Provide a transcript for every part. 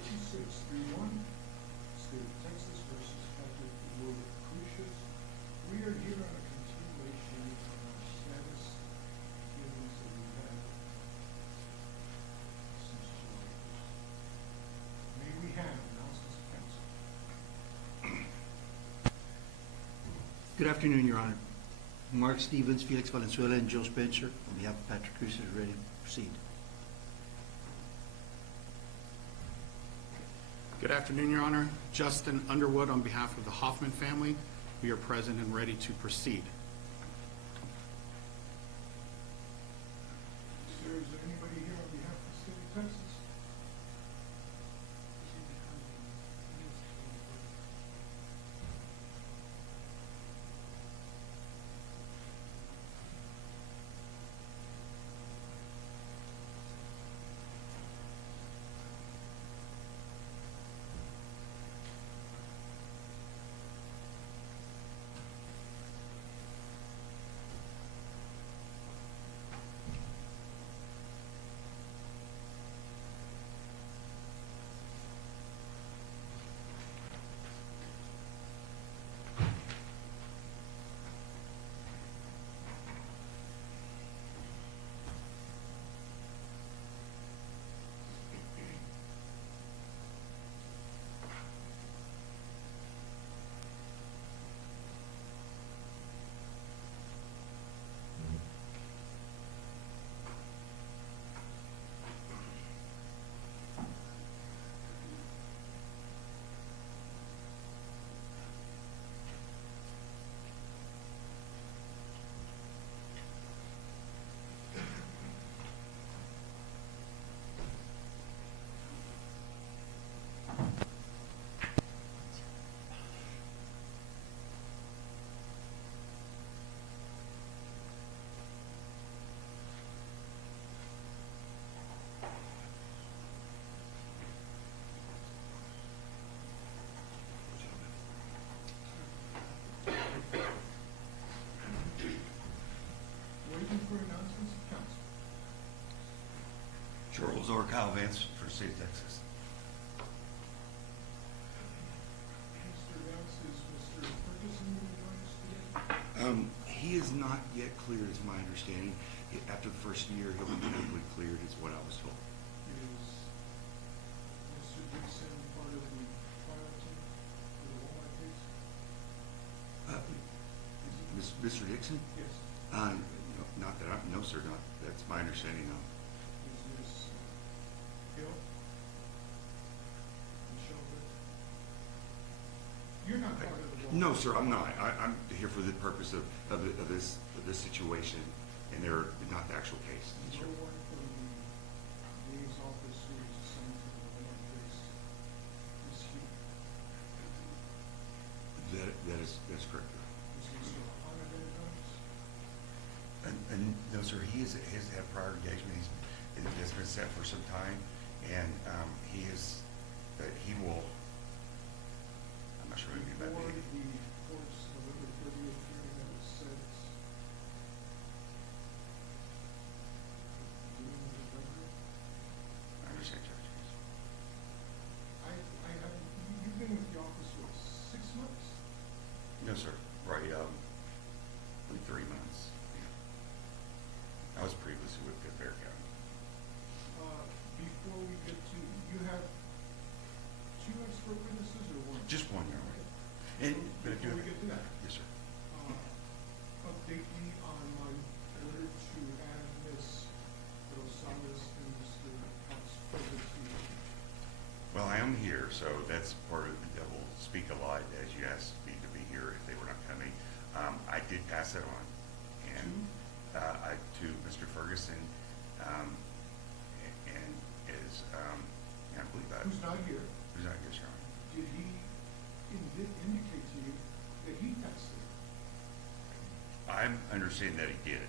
2631, State of Texas versus Catholic World Crucius. We are here on a continuation of our status hearings that we've had since July 1st. May we have announcements of council? Good afternoon, Your Honor. Mark Stevens, Felix Valenzuela, and Joe Spencer, on behalf of Patrick Cruz, is ready to proceed. Good afternoon, Your Honor. Justin Underwood on behalf of the Hoffmann family. We are present and ready to proceed. Sir, is there anybody here on behalf of the state of Texas? Waiting for announcements of council. Charles or Kyle Vance for the state of Texas. Mr. Vance, is Mr. Ferguson going to join us today? He is not yet cleared, is my understanding. After the first year, he'll be medically cleared, is what I was told. Is Mr. Dixon part of the trial team for the Walmart case? Mr. Dixon? Yes. No, not that I, no, sir, not, that's my understanding, no. Is Ms. Hill? Michelle Hill? You're not part of the Walmart? No, sir, I'm not. I'm here for the purpose of this situation, and they're not the actual case. No one from the DA's office who is assigned to the Walmart case is here. That's correct. Is Mr. Hoffmann going to join us? And no, sir, has had prior engagement. It has been set for some time, and he will. I'm not sure anything about Before it. the court's November 30th hearing that was set June, November. I understand, Judge. I haven't, you've been with the office for 6 months? No, sir. Right, like 3 months. Yeah. I was previously with Fair County. Before we get to, you have 2 expert witnesses or 1? Just one, Your Honor. Okay. And but Before we get to that, yes, sir. update me on my order to add Ms. Rosales and Mr. Cox further to. Well, I am here, so that's part of the will speak a lot as you asked me to be here if they were not coming. I did pass that on, and to Mr. Ferguson, and is I believe that Who's not here? who's not here, Your Honor. Did he indicate to you that he passed it? I understand that he did.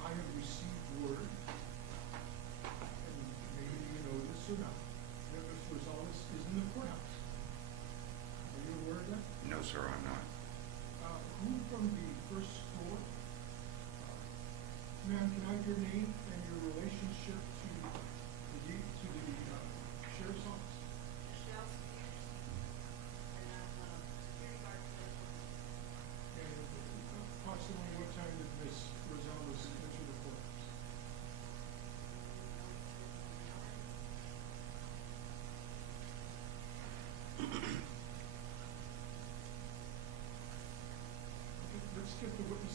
I have received word, and maybe you know this or not, that Mr. Rosales is in the courthouse. Are you aware of that? No, sir, I'm not. Who from the first floor? Ma'am, can I have your name and your relationship to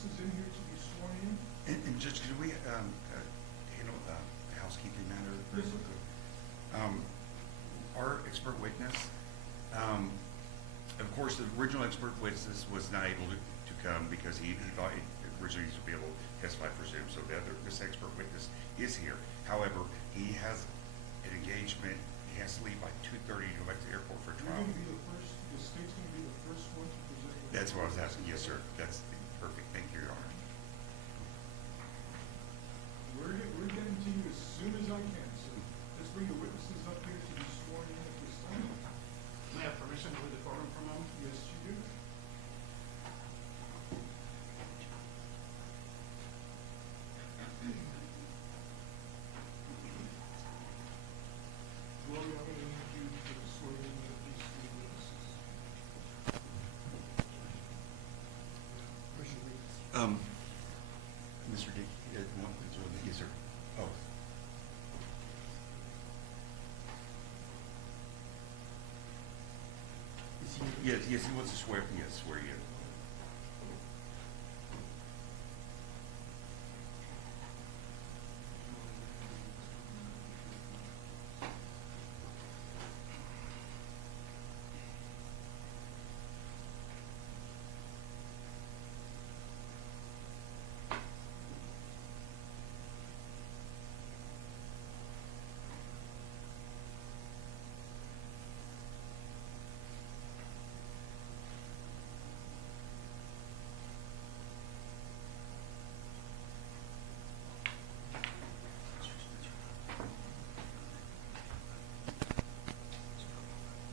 witnesses in here to be sworn in? And Judge, could we handle a housekeeping matter very Yes, sir. quickly? Our expert witness, of course, the original expert witness was not able to come because he thought originally he would be able to testify for Zoom, so this expert witness is here. However, he has an engagement, he has to leave by 2:30 to go back to the airport for You're trial. gonna be the first, the state's gonna be the first one to present. That's what I was asking, yes, sir, that's perfect, thank you, Your Honor. We're getting to you as soon as I can, so let's bring the witnesses up here to be sworn in at this time. May I have permission to leave the courtroom for a moment? Yes, you do. Gloria, I'm gonna need you to swear in these three witnesses. Raise your right hand. Mr. Dick, yes, sir. Oh. Yes, he wants to swear you in.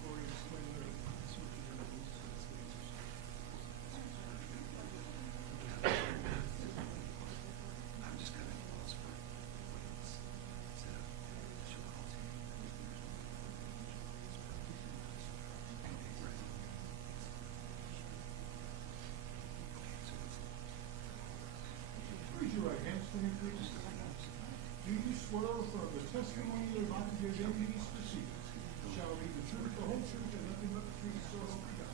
Gloria, explain what you're gonna do to the state. I'm just gonna pause for witness. Set up. She'll call to you. Raise your right hands for me, please. Do you swear or affirm the testimony you're about to give in these proceedings shall be the truth, the whole truth, and nothing but the truth, so help you God?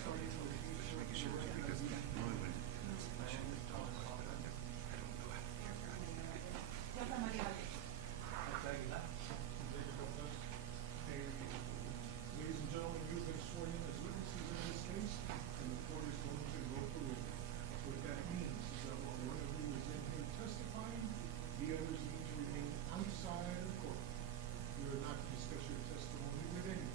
Starting with you, sir, Making sure, because normally when it's actually dog, I don't know how to figure out. Ladies and gentlemen, you've been sworn in as witnesses in this case, and the court is going to go through it. What that means is that while one of you is in here testifying, the others need to remain outside of the court. You are not to discuss your testimony with anyone.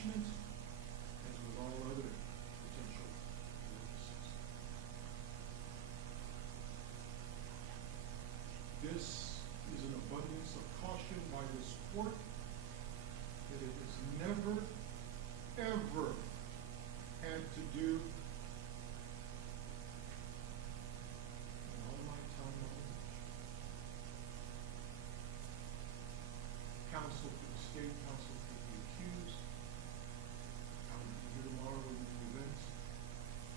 impeachment, as with all other potential witnesses. This is an abundance of caution by this court that it has never, ever had to do in all my time on the bench. Counsel for the state, counsel for the accused. I will be here tomorrow in the event.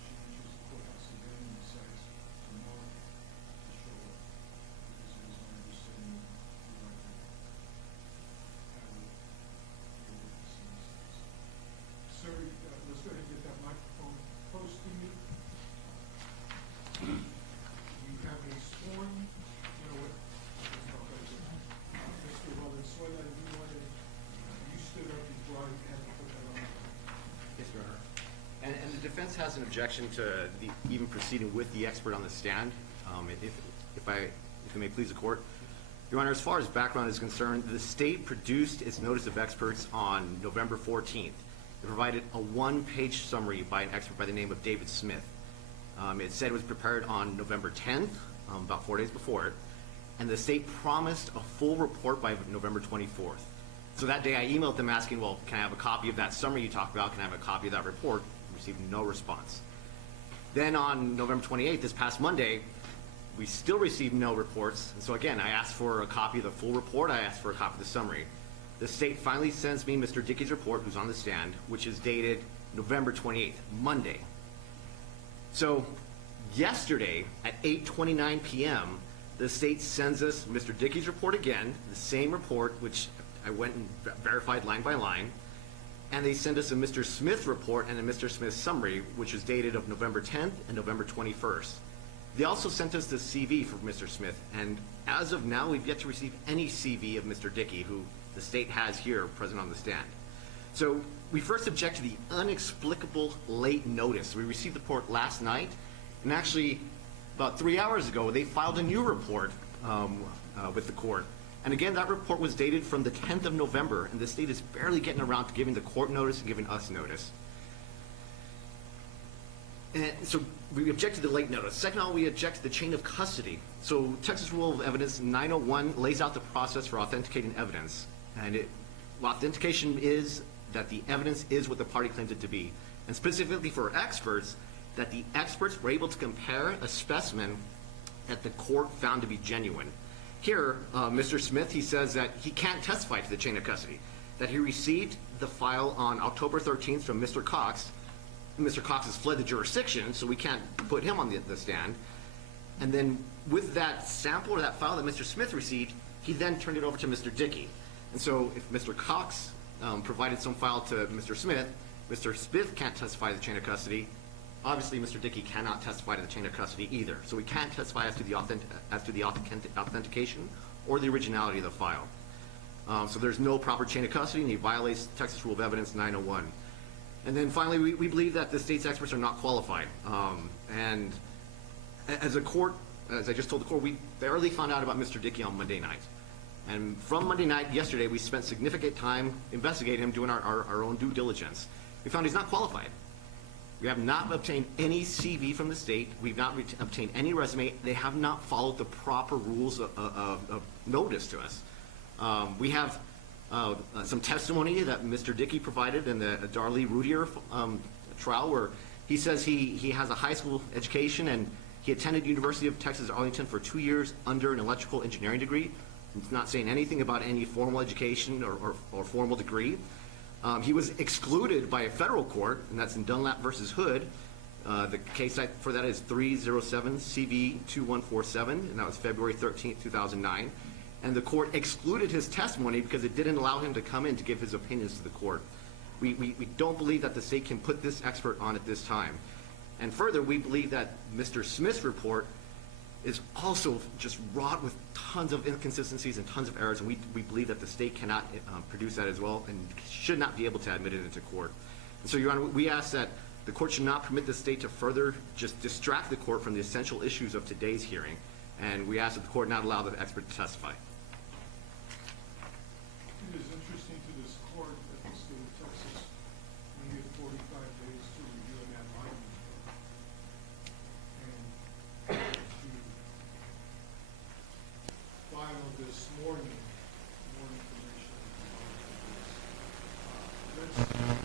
She enters the courthouse again and decides tomorrow to show up. Because it is my understanding you like to have your witness in this case. Sir, let's go ahead and get that microphone close to you. You have been sworn, you know what? Mr. Valenzuela, you stood up before I had to put that on. Yes, Your Honor. And the defense has an objection to even proceeding with the expert on the stand, if I may please the court. Your Honor, as far as background is concerned, the state produced its notice of experts on November 14th. It provided a one-page summary by an expert by the name of David Smith. It said it was prepared on November 10th, about 4 days before it, and the state promised a full report by November 24th. So that day I emailed them asking, well, can I have a copy of that summary you talked about? Can I have a copy of that report? Received no response. Then on November 28th, this past Monday, we still received no reports. And so again, I asked for a copy of the full report. I asked for a copy of the summary. The state finally sends me Mr. Dickey's report, who's on the stand, which is dated November 28th, Monday. So yesterday at 8:29 p.m., the state sends us Mr. Dickey's report again, the same report, which I went and verified line by line, and they send us a Mr. Smith report and a Mr. Smith summary, which is dated of November 10th and November 21st. They also sent us the CV for Mr. Smith, and as of now, we've yet to receive any CV of Mr. Dickey, who the state has here present on the stand. So we first object to the inexplicable late notice. We received the report last night, and actually about 3 hours ago, they filed a new report with the court. And again, that report was dated from the 10th of November, and the state is barely getting around to giving the court notice and giving us notice. And so we object to the late notice. Second of all, we object to the chain of custody. So Texas Rule of Evidence 901 lays out the process for authenticating evidence. And authentication is that the evidence is what the party claims it to be. And specifically for experts, that the experts were able to compare a specimen that the court found to be genuine. Here, Mr. Smith, he says that he can't testify to the chain of custody, that he received the file on October 13th from Mr. Cox. Mr. Cox has fled the jurisdiction, so we can't put him on the stand. And then with that sample or that file that Mr. Smith received, he then turned it over to Mr. Dickey. And so if Mr. Cox provided some file to Mr. Smith can't testify to the chain of custody. Obviously, Mr. Dickey cannot testify to the chain of custody either. So we can't testify as to the authentication or the originality of the file. So there's no proper chain of custody, and he violates Texas Rule of Evidence 901. And then finally, we believe that the state's experts are not qualified. And as a court, as I just told the court, we barely found out about Mr. Dickey on Monday night. And from Monday night, yesterday, we spent significant time investigating him, doing our own due diligence. We found he's not qualified. We have not obtained any CV from the state. We've not obtained any resume. They have not followed the proper rules of notice to us. We have some testimony that Mr. Dickey provided in the Darlie Rudier trial, where he says he has a high school education and he attended University of Texas Arlington for 2 years under an electrical engineering degree. It's not saying anything about any formal education or formal degree. He was excluded by a federal court, and that's in Dunlap versus Hood. The case for that is 307 CV 2147, and that was February 13th, 2009. And the court excluded his testimony because it didn't allow him to come in to give his opinions to the court. We don't believe that the state can put this expert on at this time. And further, we believe that Mr. Smith's report is also just wrought with tons of inconsistencies and tons of errors, and we believe that the state cannot produce that as well and should not be able to admit it into court. And so, Your Honor, we ask that the court should not permit the state to further just distract the court from the essential issues of today's hearing, and we ask that the court not allow the expert to testify. It is interesting to this court that the state of Texas needed 45 days to review an adjournment. And to file this morning, more information.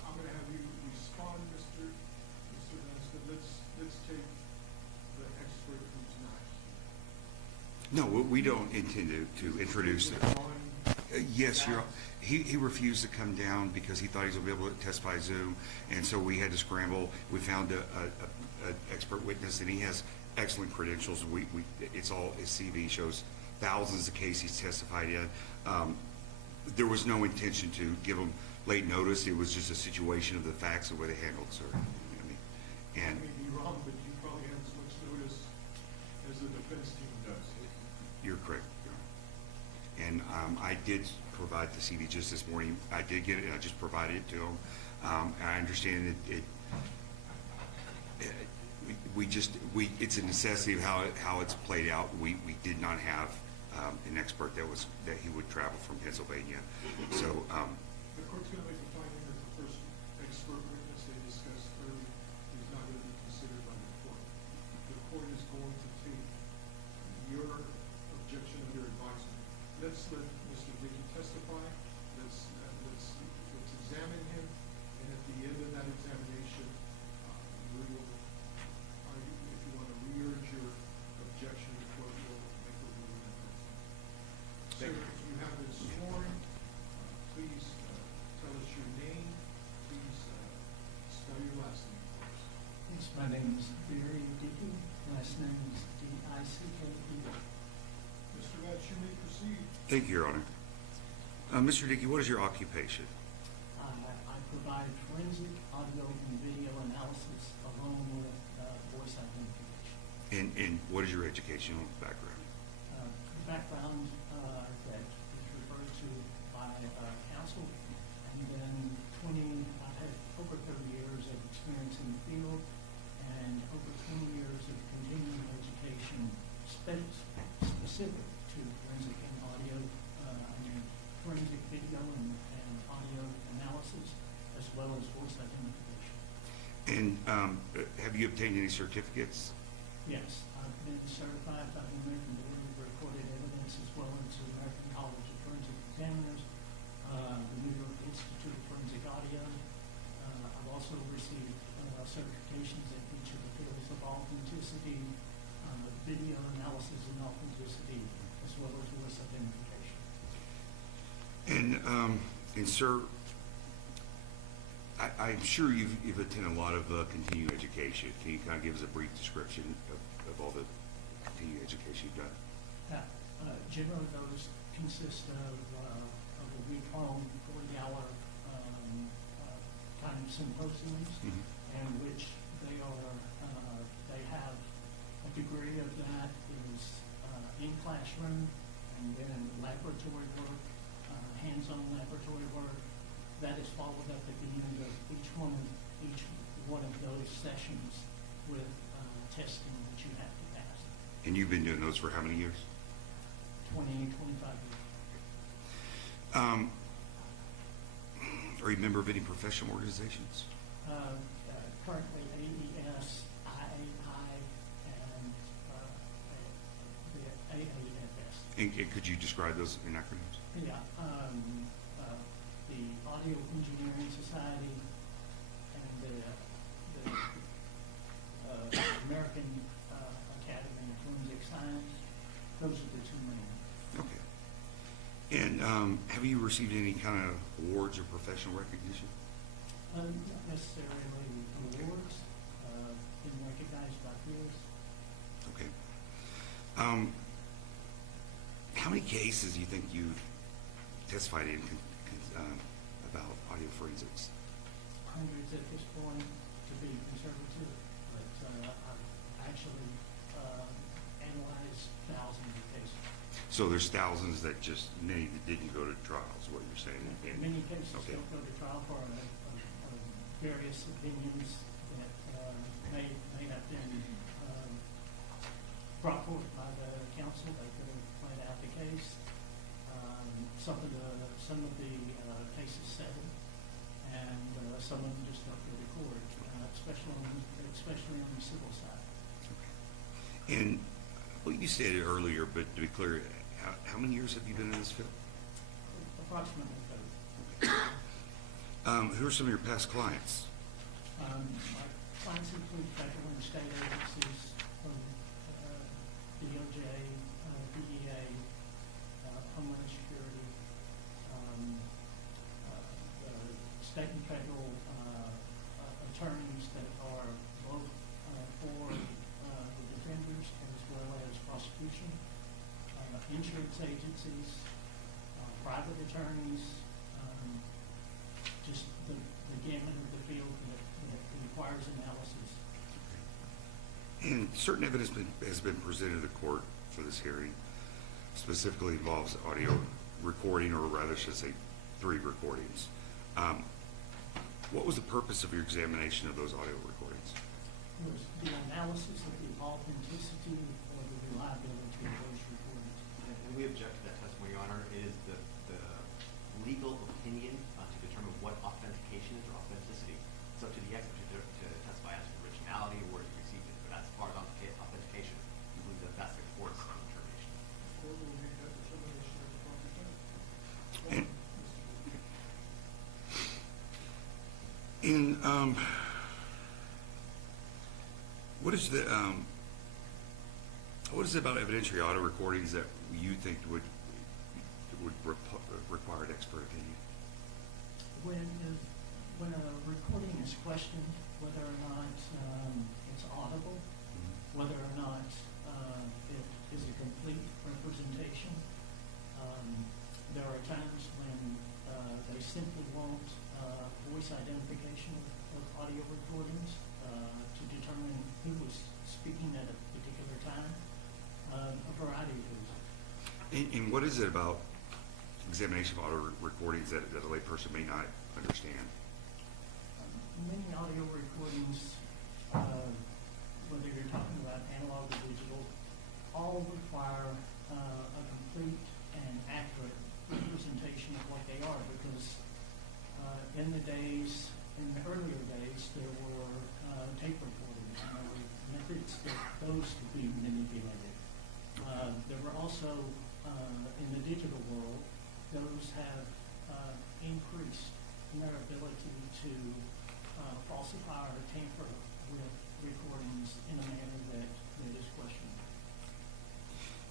I'm gonna have you respond, Mr. Vance, but let's take the expert who's not here. No, we don't intend to introduce it. Yes, he refused to come down because he thought he was going to be able to testify Zoom, and so we had to scramble. We found a expert witness, and he has excellent credentials. It's all, his CV shows thousands of cases he's testified in. There was no intention to give him late notice. It was just a situation of the facts of the way they handled, sir. You know what I mean? I And may be wrong, but you probably have as much notice as the defense team does. you're correct. Your Honor. And I did provide the CV just this morning. I did get it, and I just provided it to him. I understand it's a necessity of how it's played out. We did not have an expert that he would travel from Pennsylvania. So, The court's gonna make a finding that the first expert witness they discussed earlier is not gonna be considered by the court. The court is going to take your objection under advisement. Let's let Mr. Dickey testify. Let's examine him, and at the end of that examination, we will, if you wanna re-urge your objection, the court will make a ruling at that time. Sir, you have been sworn. Please tell us your name. Please spell your last name for us. Yes, my name is Barry Dickey. Last name is D-I-C-K-E. Mr. Vance, you may proceed. thank you, Your Honor. Mr. Dickey, what is your occupation? I provide forensic audio and video analysis along with voice identification. And what is your educational background? Background that is referred to by counsel, and then I had over 30 years of experience in the field and over 20 years of continuing education specific to forensic and audio, forensic video and audio analysis, as well as voice identification. And have you obtained any certificates? Yes, I've been certified by the American Board of Recorded Evidence as well as the American College of Forensic Examiners, the New York Institute of Forensic Audio. I've also received certifications in each of the fields of authenticity, video analysis and authenticity, as well as voice identification. And sir, I'm sure you've attended a lot of continuing education. Can you kind of give us a brief description of all the continuing education you've done? Generally, those consist of a week-long, 40-hour kind of symposiums, in which they have a degree of that is in classroom, and then laboratory work, hands-on laboratory work. That is followed up at the end of each one of those sessions with testing that you have to pass. And you've been doing those for how many years? 25 years. Are you a member of any professional organizations? Currently AES, IAI, and the AAFS. And could you describe those in acronyms? Yeah, the Audio Engineering Society and the American Academy of Forensic Science. Those are the two main. Okay. And have you received any kind of awards or professional recognition? Not necessarily awards, been recognized by peers. Okay. How many cases do you think you've testified in about audio forensics? Hundreds at this point, to be conservative, but I've actually analyzed thousands of cases. So there's thousands that many that didn't go to trials, what you're saying? And- Many cases Okay. don't go to trial for various opinions that may have been brought forth by the counsel. They could have played out the case. Some of the cases settled, and some of them just don't go to court, especially on the civil side. And well, you stated earlier, but to be clear, how many years have you been in this field? Approximately 30. Who are some of your past clients? My clients include federal and state agencies, DOJ, DEA, Homeland Security, state and federal attorneys that are both for the defenders as well as prosecution, insurance agencies, private attorneys, just the gamut of the field that requires analysis. And certain evidence has been presented to the court for this hearing, specifically involves audio recording, or rather, I should say, 3 recordings. What was the purpose of your examination of those audio recordings? It was the analysis of the authenticity or the reliability of those recordings. And we object to that testimony, Your Honor. It is the legal opinion to determine what authentication is or authenticity. It's up to the expert to testify as to originality or where you received it. But as far as authentication, we believe that that's the court's determination. Or we'll make that determination at the proper time. And, what is it about evidentiary audio recordings that you think would require an expert opinion? When a recording is questioned, whether or not it's audible, whether or not it is a complete representation, there are times when they simply want voice identification of audio recordings to determine who was speaking at a particular time, a variety of reasons. And what is it about examination of audio recordings that a layperson may not understand? Many audio recordings, whether you're talking about analog or digital, all require a complete and accurate representation of what they are, because in the earlier days, there were tape recordings, and there were methods that those could be manipulated. There were also, in the digital world, those have increased in their ability to falsify or tamper with recordings in a manner that is questionable.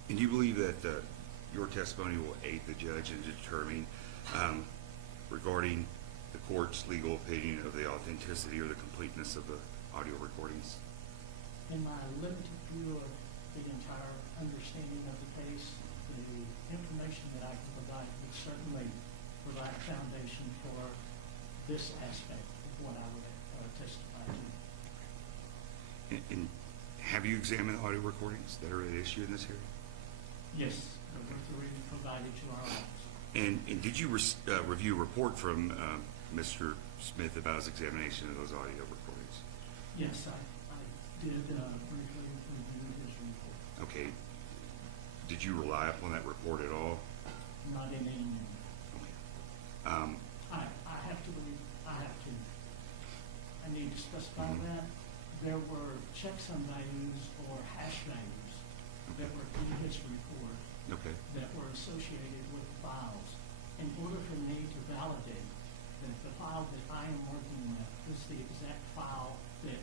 And you believe that your testimony will aid the judge in determining regarding the court's legal opinion of the authenticity or the completeness of the audio recordings? In my limited view of the entire understanding of the case, the information that I can provide would certainly provide a foundation for this aspect of what I would testify to. And have you examined audio recordings that are at issue in this hearing? Yes, the record provided to our office. And did you review a report from Mr. Smith about his examination of those audio recordings? Yes, I did briefly review his report. Okay. Did you rely upon that report at all? Not in any manner. Okay. I need to specify that. There were checksum values or hash values that were in his report Okay. that were associated with files. In order for me to validate that the file that I am working with is the exact file that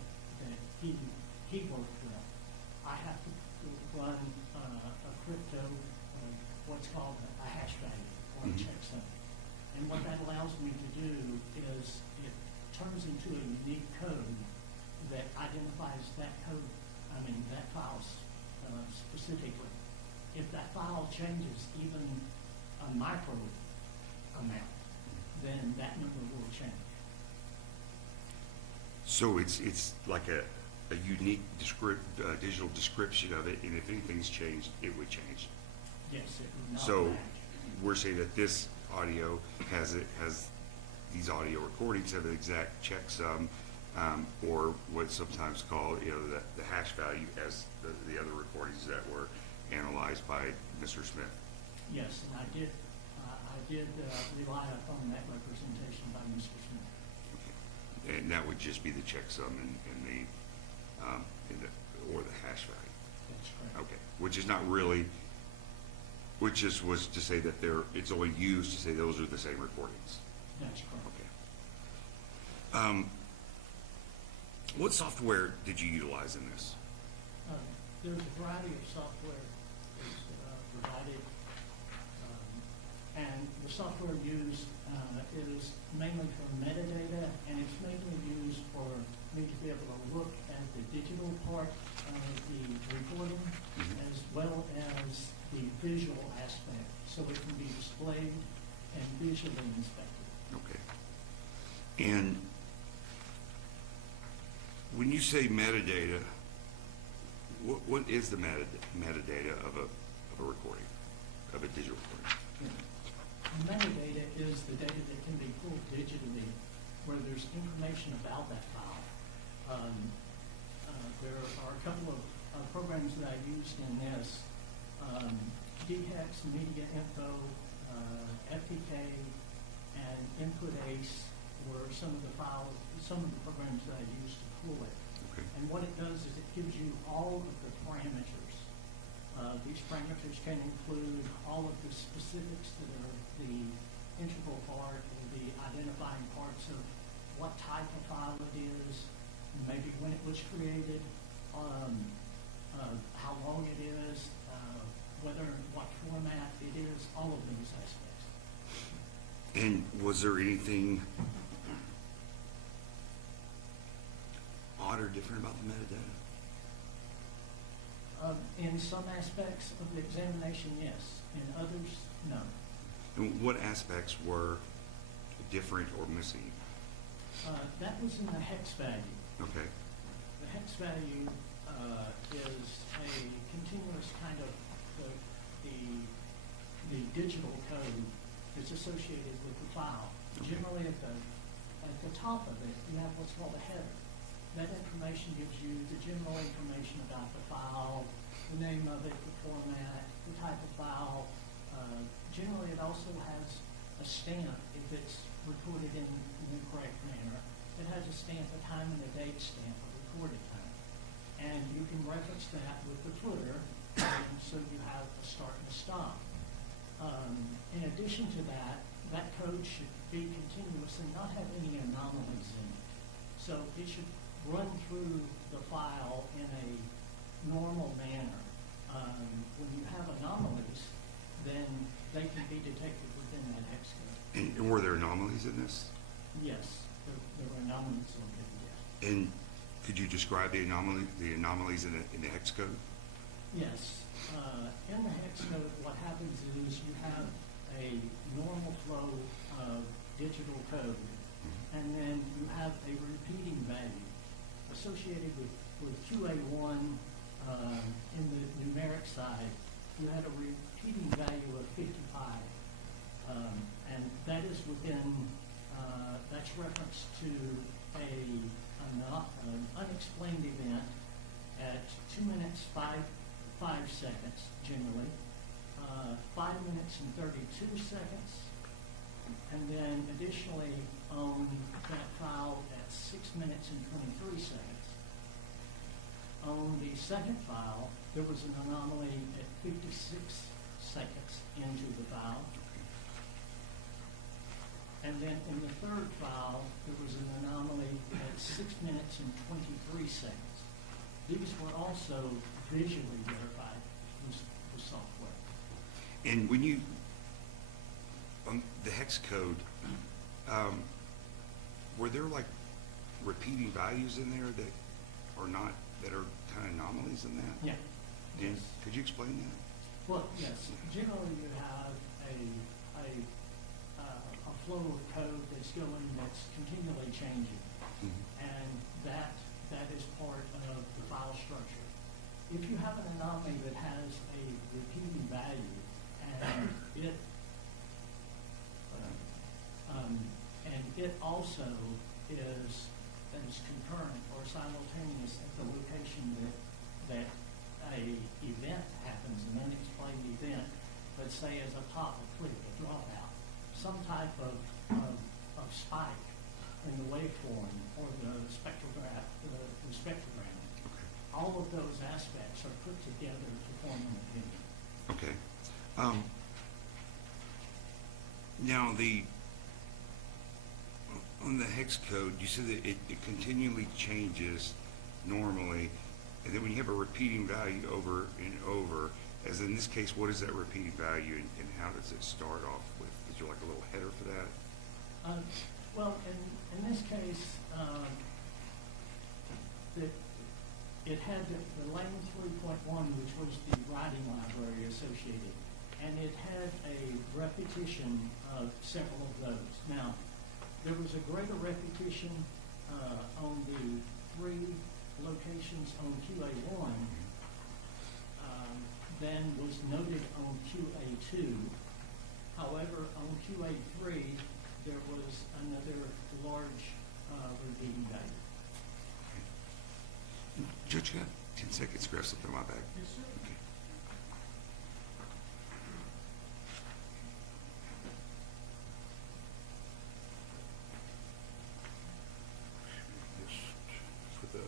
he worked with, I have to run a crypto, what's called a hash value or a checksum. And what that allows me to do is it turns into a unique code that identifies that file specifically. If that file changes even a micro amount, then that number will change. So it's like a unique digital description of it, and if anything's changed, it would change. Yes, it would not So match. we're saying that this audio has these audio recordings have the exact checksum, or what's sometimes called, the hash value as the other recordings that were analyzed by Mr. Smith. Yes, and I did rely upon that representation by Mr. Smith. And that would just be the checksum or the hash value. That's correct. Okay, which is not really, which just was to say that it's only used to say those are the same recordings. That's correct. Okay. What software did you utilize in this? There's a variety of software that's provided, and the software used is mainly for metadata, and it's mainly used for me to be able to look at the digital part of the recording as well as the visual aspect, so it can be displayed and visually inspected. Okay. And when you say metadata, what is the metadata of a recording, of a digital recording? Metadata is the data that can be pulled digitally where there's information about that file. There are a couple of programs that I used in this. DHEX, Media Info, FTK, and Input Ace were some of the programs that I used to pull it. Okay. And what it does is it gives you all of the parameters. These parameters can include all of the specifics that are the integral part or the identifying parts of what type of file it is, maybe when it was created, how long it is, what format it is, all of these aspects. And was there anything odd or different about the metadata? In some aspects of the examination, yes. In others, no. And what aspects were different or missing? That was in the hex value. Okay. The hex value is a continuous kind of the digital code that's associated with the file. Okay. Generally, at the top of it, you have what's called a header. That information gives you the general information about the file, the name of it, the format, the type of file. Generally, it also has a stamp if it's recorded in the correct manner. It has a stamp, a time and a date stamp, a recorded time. And you can reference that with the footer, and so you have a start and a stop. In addition to that, that code should be continuous and not have any anomalies in it. So it should run through the file in a normal manner. When you have anomalies, then they can be detected within that hex code. And were there anomalies in this? Yes, there were anomalies located, yes. And could you describe the anomalies in the hex code? Yes. In the hex code, what happens is you have a normal flow of digital code, and then you have a repeating value associated with QA1 in the numeric side. You had a repeating value of 55, and that is within, that's reference to an unexplained event at 2 minutes, 5 seconds generally, 5 minutes and 32 seconds, and then additionally on that file at 6 minutes and 23 seconds. On the second file, there was an anomaly at 56 seconds into the file. And then in the third file, there was an anomaly at 6 minutes and 23 seconds. These were also visually verified with the software. And when you, on the hex code, were there like repeating values in there that are not, that are kind of anomalies in that? Yeah. And Yes. could you explain that? Well, yes. Generally, you have a flow of code that's going, that's continually changing, and that is part of the file structure. If you have an anomaly that has a repeating value, and it also is concurrent or simultaneous at the location that a event happens, an unexplained event, let's say as a top, a click, a dropout, some type of spike in the waveform or the spectrograph, the spectrogram. Okay. All of those aspects are put together to form an opinion. Okay. Now, on the hex code, you said that it continually changes normally, and then when you have a repeating value over and over, as in this case, what is that repeating value, and how does it start off with? Is there like a little header for that? Well, in this case, it had the lane 3.1, which was the writing library associated, and it had a repetition of several of those. Now, there was a greater repetition on the 3 locations on QA1 than was noted on QA2. However, on QA3, there was another large repeating value. Judge, you got 10 seconds, grab something on my back. Yes, sir. Okay. Just for the...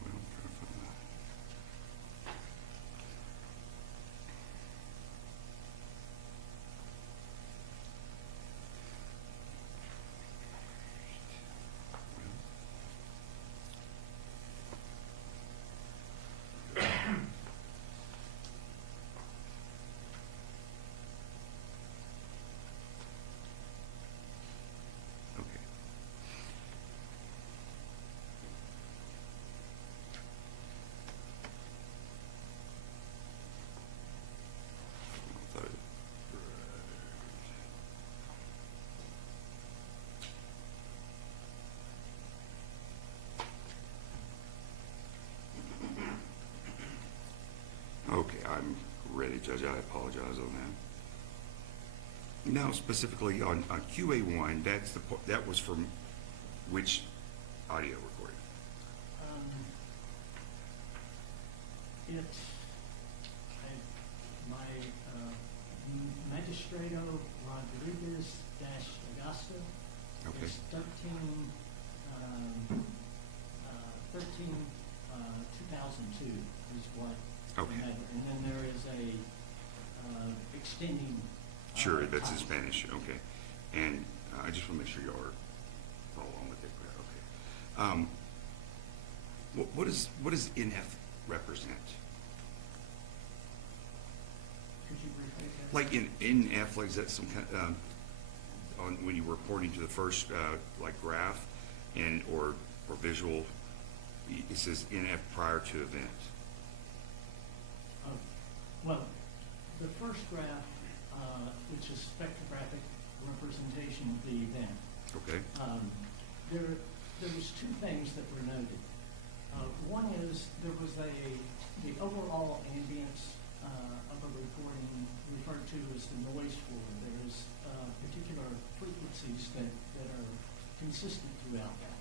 Well, I'm trying to find that. Okay. I thought it- Okay, I'm ready, Judge. I apologize on that. Now, specifically on QA1, that was from which audio recording? My Magistrado Rodriguez dash Augusta Okay. is 2002 is what. Okay. And then there is a extending. Sure, that's in copy. Spanish, okay. And I just want to make sure y'all are following with it, okay. What does NF represent? Could you repeat that? Like in NF, like is that some kind, on, when you're reporting to the first, like graph and, or visual, it says NF prior to event. Well, the first graph, which is spectrographic representation of the event, Okay, there was 2 things that were noted. One is there was the overall ambience of a recording referred to as the noise floor. There's particular frequencies that are consistent throughout that.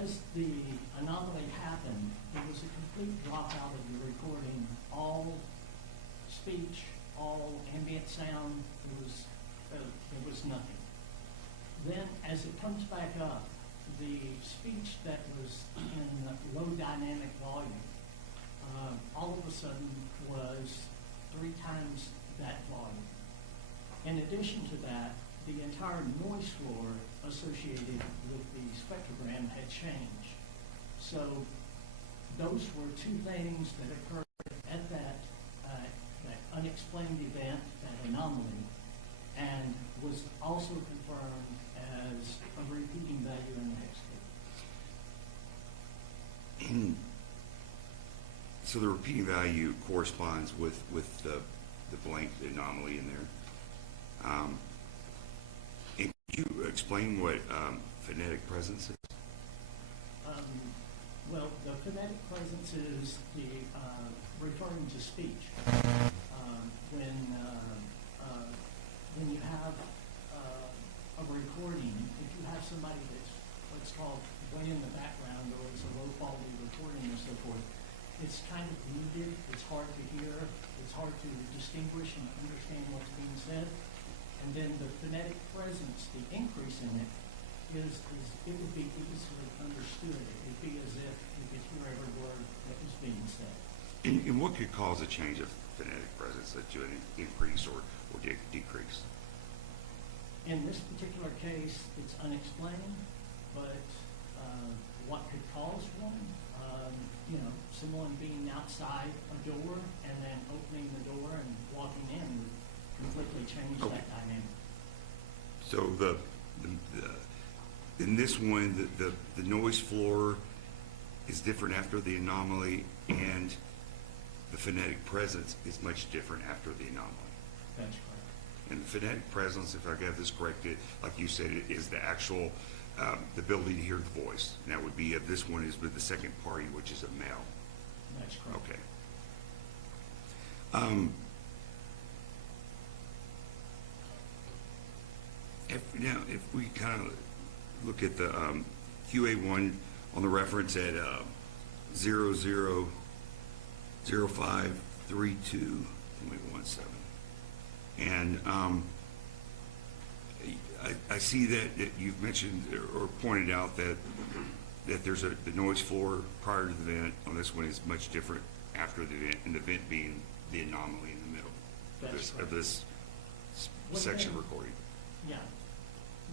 As the anomaly happened, there was a complete dropout of the recording. All speech, all ambient sound, there was nothing. Then, as it comes back up, the speech that was in low dynamic volume, all of a sudden was 3 times that volume. In addition to that, the entire noise floor associated with the spectrogram had changed. So those were 2 things that occurred at that unexplained event, that anomaly, and was also confirmed as a repeating value in the hex code. and so the repeating value corresponds with the blank anomaly in there. And could you explain what phonetic presence is? Well, the phonetic presence is the referring to speech. When it's kind of muted, it's hard to hear, it's hard to distinguish and understand what's being said. And then the phonetic presence, the increase in it, it would be easily understood. It would be as if you could hear every word that was being said. And what could cause a change of phonetic presence to an increase or decrease? In this particular case, it's unexplained, but what could cause one? Someone being outside a door and then opening the door and walking in would completely change that dynamic. So in this one, the noise floor is different after the anomaly, and the phonetic presence is much different after the anomaly. That's correct. And the phonetic presence, if I got this corrected, like you said, it is the actual the ability to hear the voice. And that would be this one is with the second party, which is a male. That's correct. Okay. If we kind of look at the QA1 on the reference at 000532.17, and I see that you've mentioned or pointed out that there's the noise floor prior to the event on this one is much different after the event, and the event being the anomaly in the middle of this section recording. Yeah.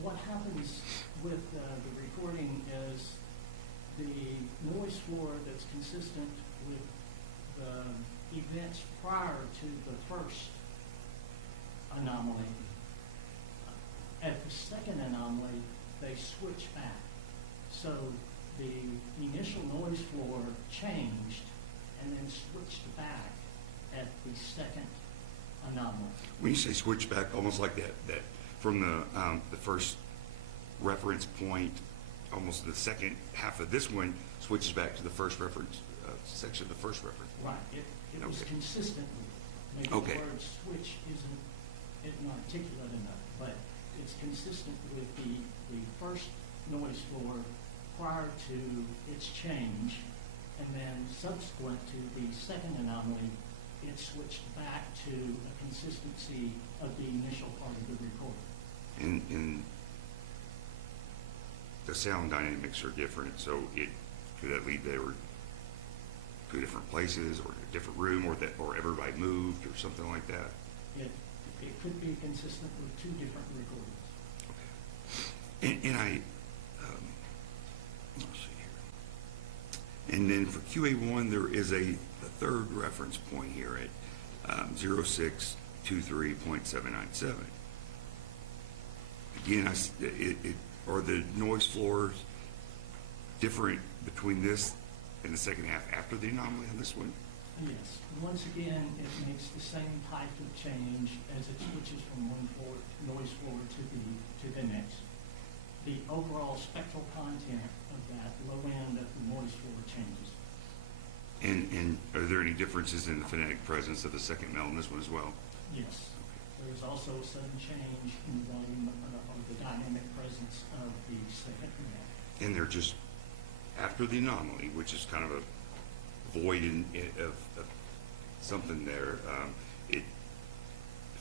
What happens with the recording is the noise floor that's consistent with the events prior to the first anomaly. At the second anomaly, they switch back. So the initial noise floor changed and then switched back at the second anomaly. When you say switch back, almost like that from the first reference point, almost the second half of this one switches back to the first reference section of the first reference. Right. It was Okay. consistent with maybe Okay. the word switch isn't articulate enough, but it's consistent with the first noise floor prior to its change, and then subsequent to the second anomaly, it switched back to a consistency of the initial part of the recording. And the sound dynamics are different, so could that lead they were two different places or a different room, or everybody moved or something like that? It could be consistent with two different recordings. And let's see here. And then for QA1, there is a third reference point here at 0623.797. Again, are the noise floors different between this and the second half after the anomaly on this one? Yes. Once again, it makes the same type of change as it switches from one noise floor to the next. The overall spectral content of that low end of the noise floor changes. And are there any differences in the phonetic presence of the second male in this one as well? Yes. There's also a sudden change in the volume of the dynamic presence of the second male. And they're just after the anomaly, which is kind of a void of something there. If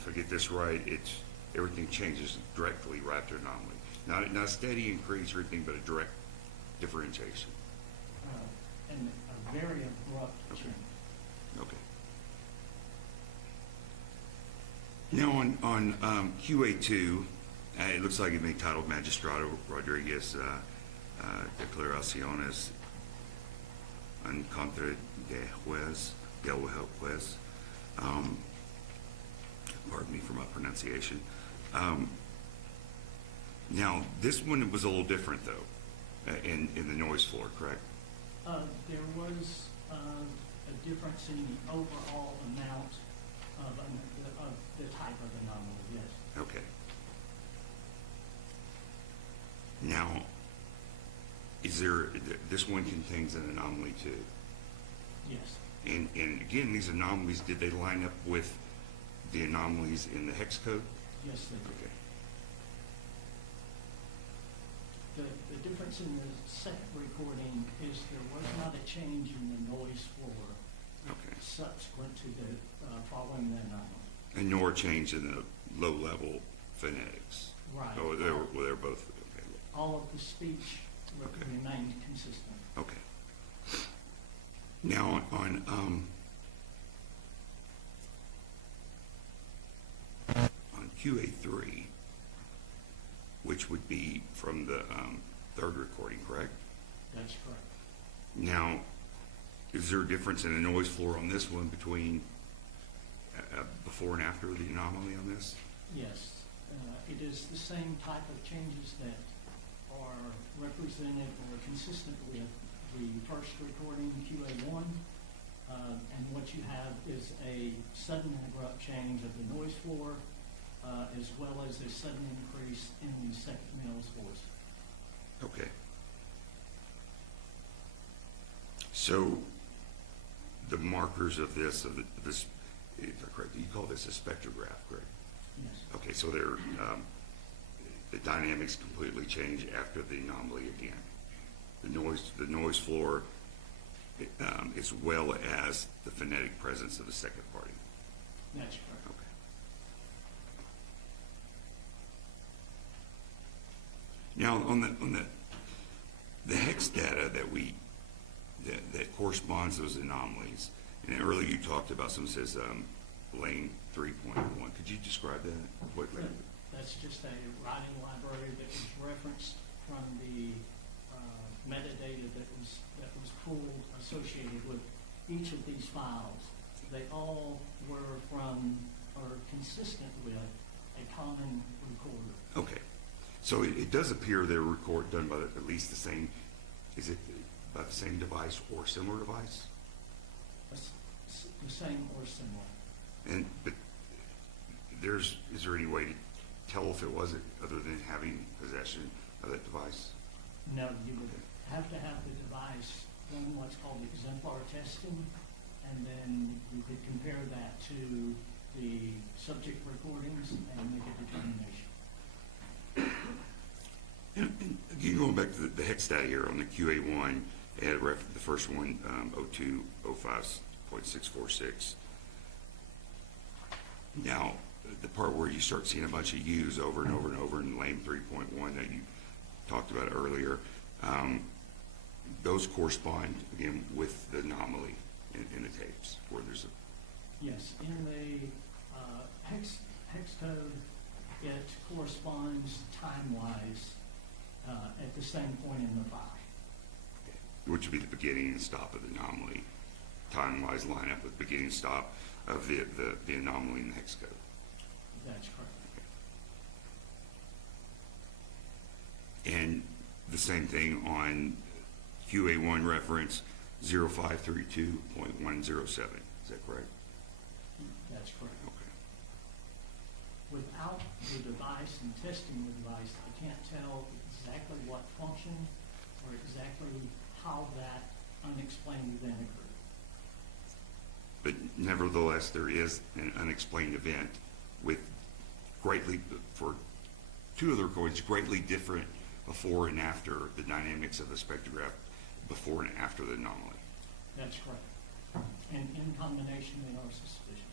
I get this right, everything changes directly right after anomaly. Not a steady increase or anything, but a direct differentiation. And a very abrupt change. Okay. Now on QA2, it looks like it may be titled Magistrado Rodriguez Declaraciones en contra de juez, del juez. Pardon me for my pronunciation. Now, this one was a little different, though, in the noise floor, correct? There was a difference in the overall amount of the type of anomaly, yes. Okay. Now, this one contains an anomaly too? Yes. And again, these anomalies, did they line up with the anomalies in the hex code? Yes, they did. Okay. The difference in the second recording is there was not a change in the noise floor subsequent to the, following the anomaly. And nor change in the low-level phonetics? Right. Oh, they're both, okay. All of the speech Okay. remained consistent. Okay. Now, on QA3, which would be from the third recording, correct? That's correct. Now, is there a difference in the noise floor on this one between before and after the anomaly on this? Yes, it is the same type of changes that are represented or consistent with the first recording, QA1. And what you have is a sudden and abrupt change of the noise floor, as well as a sudden increase in the second male's voice. Okay. So the markers of this, this, if I'm correct, you call this a spectrograph, correct? Yes, Okay, so they're, the dynamics completely change after the anomaly again. The noise floor, as well as the phonetic presence of the second party. that's correct. Okay. Now, on the hex data that corresponds to those anomalies, and earlier you talked about some says lane 3.1. Could you describe that? What? That's just a writing library that was referenced from the metadata that was pulled associated with each of these files. They all were from or consistent with a common recorder. Okay. So it does appear they're done by at least the same, is it by the same device or similar device? The same or similar. But is there any way to tell if it wasn't other than having possession of that device? No, you would have to have the device run what's called exemplar testing, and then you could compare that to the subject recordings and make a determination. And again, going back to the hex data here on the QA1, they had the first one, 0205.646. Now, the part where you start seeing a bunch of U's over and over and over in lane 3.1 that you talked about earlier, those correspond, again, with the anomaly in the tapes, where there's a... Yes, in the hex code, it corresponds time-wise at the same point in the file. which would be the beginning and stop of the anomaly. Time-wise line up with beginning and stop of the anomaly in the hex code. That's correct. And the same thing on QA1 reference 0532.107. Is that correct? That's correct. Okay. Without the device and testing the device, I can't tell exactly what function or exactly how that unexplained event occurred. But nevertheless, there is an unexplained event with greatly, for two of the recordings, greatly different before and after the dynamics of the spectrograph, before and after the anomaly. That's correct. And in combination, they are suspicious.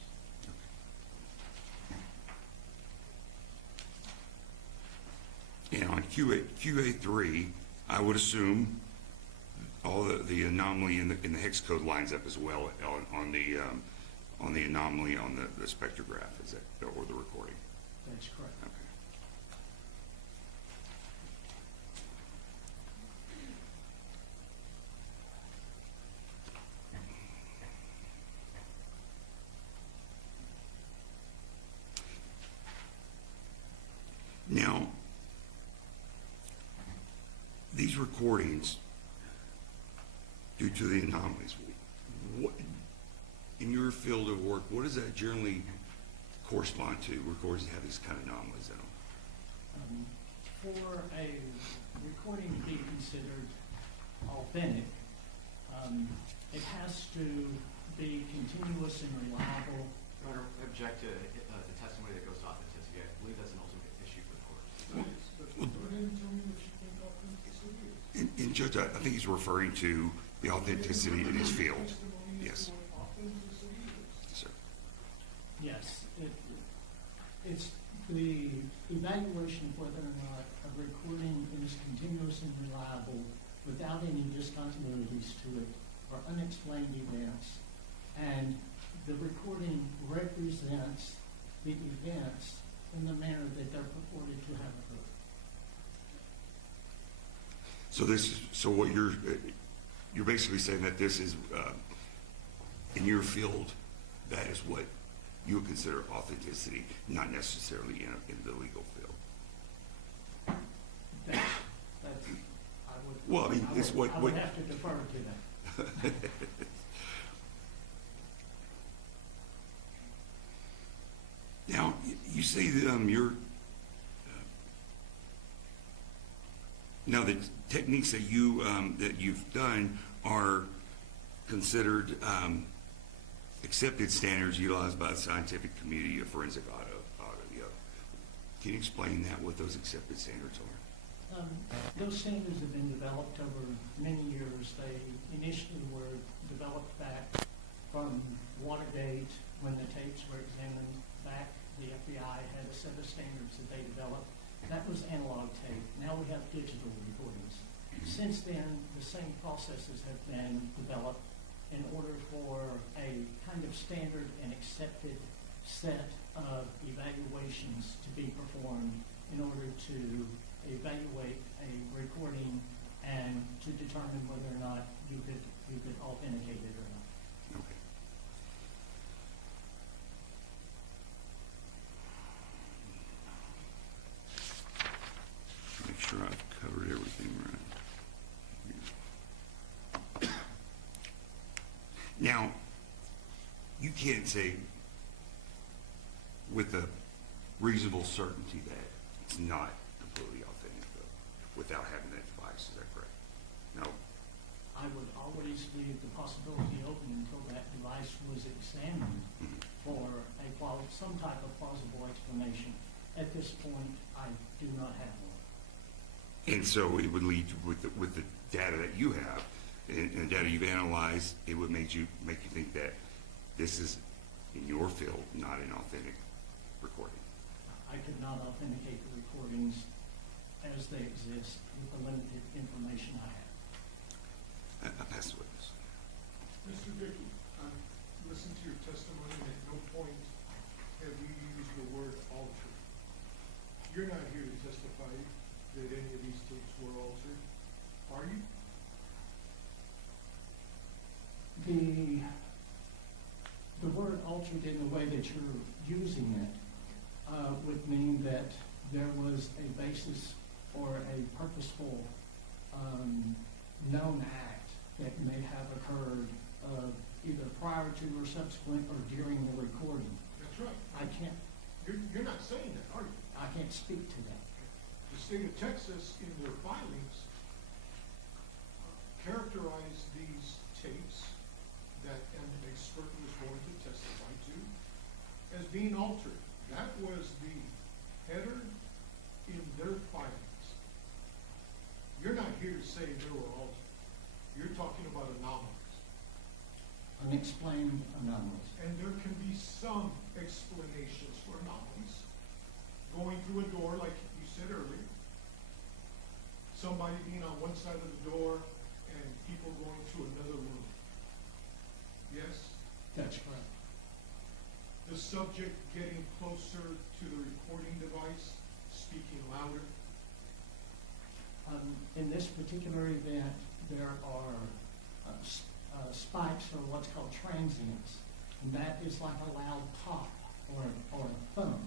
And on QA3, I would assume all the anomaly in the hex code lines up as well on the anomaly on the spectrograph, is that, or the recording? That's correct. Okay. Now, these recordings, due to the anomalies, what, in your field of work, what does that generally correspond to, recordings that have these kind of anomalies in them? For a recording to be considered authentic, it has to be continuous and reliable. Your Honor, I object to the testimony that goes to authenticity. I believe that's an ultimate issue for the court. Go ahead and tell me what you think authenticity is. And Judge, I think he's referring to the authenticity in his field. Testimony is Yes. the word authenticity. evaluation of whether or not a recording is continuous and reliable without any discontinuities to it or unexplained events, and the recording represents the events in the manner that they're purported to have occurred. So what you're basically saying that this is, in your field, that is what you would consider authenticity, not necessarily in the legal field. That's, I would. Well, I mean, it's what. I would have to defer to that. Now, you say that now the techniques that you've done are considered accepted standards utilized by the scientific community of forensic audio. Can you explain that, what those accepted standards are? Those standards have been developed over many years. They initially were developed back from Watergate when the tapes were examined. Back, the FBI had a set of standards that they developed. That was analog tape. Now we have digital recordings. Since then, the same processes have been developed in order for a kind of standard and accepted set of evaluations to be performed in order to evaluate a recording and to determine whether or not you could authenticate it or not. Okay. Make sure I've covered everything right. Now, you can't say with a reasonable certainty that it's not completely authentic, though, without having that device. Is that correct? No. I would always leave the possibility open until that device was examined for some type of plausible explanation. At this point, I do not have one. And so it would lead you with the data that you have and the data you've analyzed, it would make you think that this is in your field not an authentic recording. I could not authenticate the recordings as they exist with the limited information I have. I pass the witness. Mr. Dickey, listen to your testimony, and at no point have you used the word altered. You're not here to testify that any of these tapes were altered, are you? The word altered in the way that you're using it would mean that there was a basis for a purposeful known act that may have occurred either prior to or subsequent or during the recording. That's right. I can't. You're not saying that, are you? I can't speak to that. The state of Texas, in their filings, characterized these tapes that an expert was going to testify to as being altered. That was the header in their filings. You're not here to say they were altered. You're talking about anomalies. Unexplained anomalies. And there can be some explanations for anomalies. Going through a door, like you said earlier, somebody being on one side of the door and people going to another room. Yes? That's correct. The subject getting closer to the recording device, speaking louder. In this particular event, there are spikes or what's called transients. And that is like a loud pop or a thump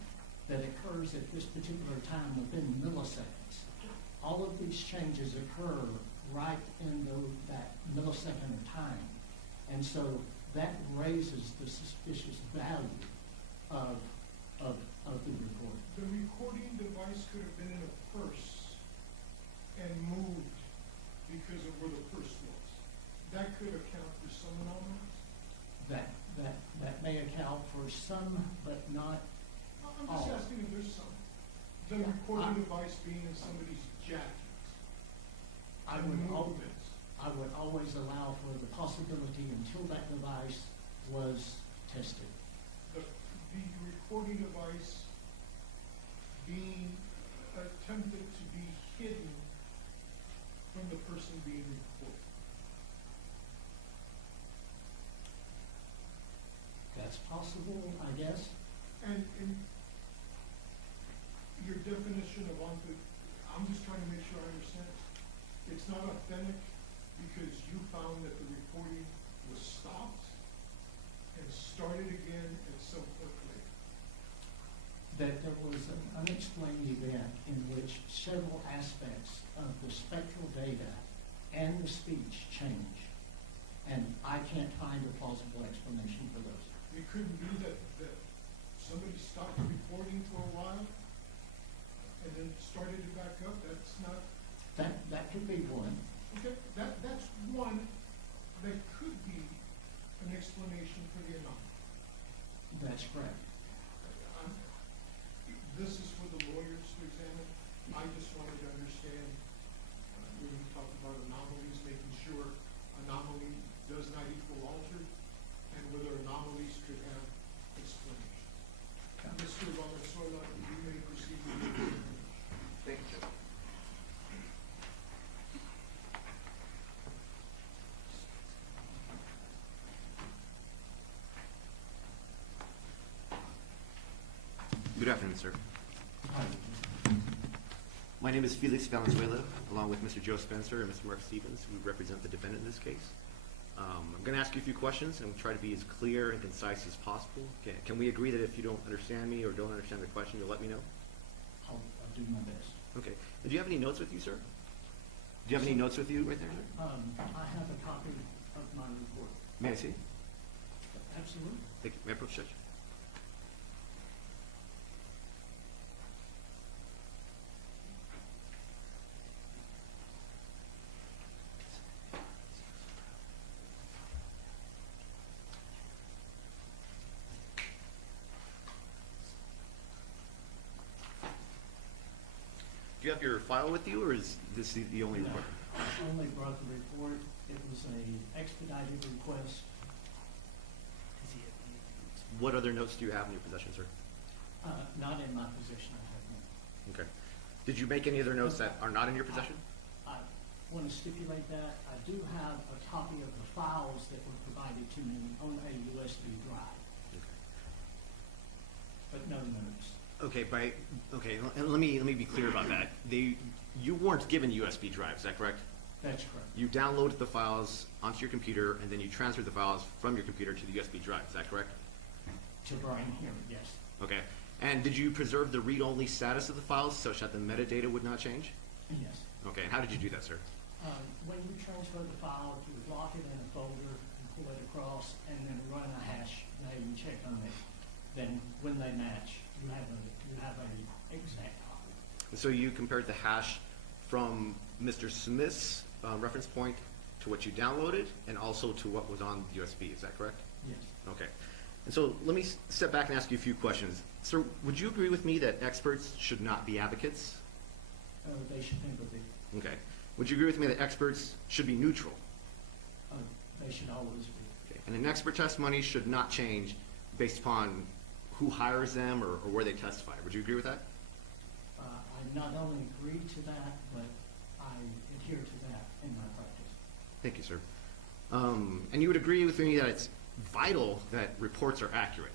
that occurs at this particular time within milliseconds. All of these changes occur right in that millisecond of time. And so that raises the suspicious value of the recording. The recording device could have been in a purse and moved because of where the purse was. That could account for some anomalies. That may account for some, but not I'm all. just asking if there's some. The recording device being in somebody's jacket. I and would movements. always allow for the possibility until that device was tested. The recording device being attempted to be hidden from the person being reported. That's possible, I guess. And your definition of I'm just trying to make sure I understand. It's not authentic because you found that the reporting was stopped and started again at some point later. That there was an unexplained event in which several aspects of the spectral data and the speech change. And I can't find a plausible explanation for those. It couldn't be that somebody stopped reporting for a while and then started it back up. That's not. That could be one. Okay, that's one that could be an explanation for the anomaly. That's correct. This is for the lawyers to examine. I just wanted to understand when you talk about anomalies, making sure anomaly does not equal altered, and whether anomalies could have explanations. Mr. Valenzuela, you may proceed with your examination. Thank you. Good afternoon, sir. My name is Felix Valenzuela, along with Mr. Joe Spencer and Mr. Mark Stevens, who represent the defendant in this case. I'm going to ask you a few questions, and we'll try to be as clear and concise as possible. Can we agree that if you don't understand me or don't understand the question, you'll let me know? I'll do my best. Okay. And do you have any notes with you, sir? Do you have any notes with you right there, sir? I have a copy of my report. May I see? Absolutely. Thank you. May I approach, Judge? Do you have your file with you, or is this the only report? No, I only brought the report. It was an expedited request. What other notes do you have in your possession, sir? Not in my possession, I have none. Okay. Did you make any other notes that are not in your possession? I want to stipulate that. I do have a copy of the files that were provided to me on a USB drive, Okay. but no notes. Okay, and let me be clear about that. You weren't given USB drives, is that correct? That's correct. You downloaded the files onto your computer, and then you transferred the files from your computer to the USB drive, is that correct? To Brian here, yes. Okay. And did you preserve the read-only status of the files such that the metadata would not change? Yes. Okay, and how did you do that, sir? When you transfer the file, you would lock it in a folder and pull it across and then run a hash name and check on it. Then when they match, you have a exact copy. And so you compared the hash from Mr. Smith's reference point to what you downloaded and also to what was on the USB, is that correct? Yes. Okay. And so let me step back and ask you a few questions. Sir, would you agree with me that experts should not be advocates? They should never be. Okay. Would you agree with me that experts should be neutral? They should always be. Okay. And an expert testimony should not change based upon who hires them or where they testify. Would you agree with that? I not only agree to that, but I adhere to that in my practice. Thank you, sir. And you would agree with me that it's vital that reports are accurate.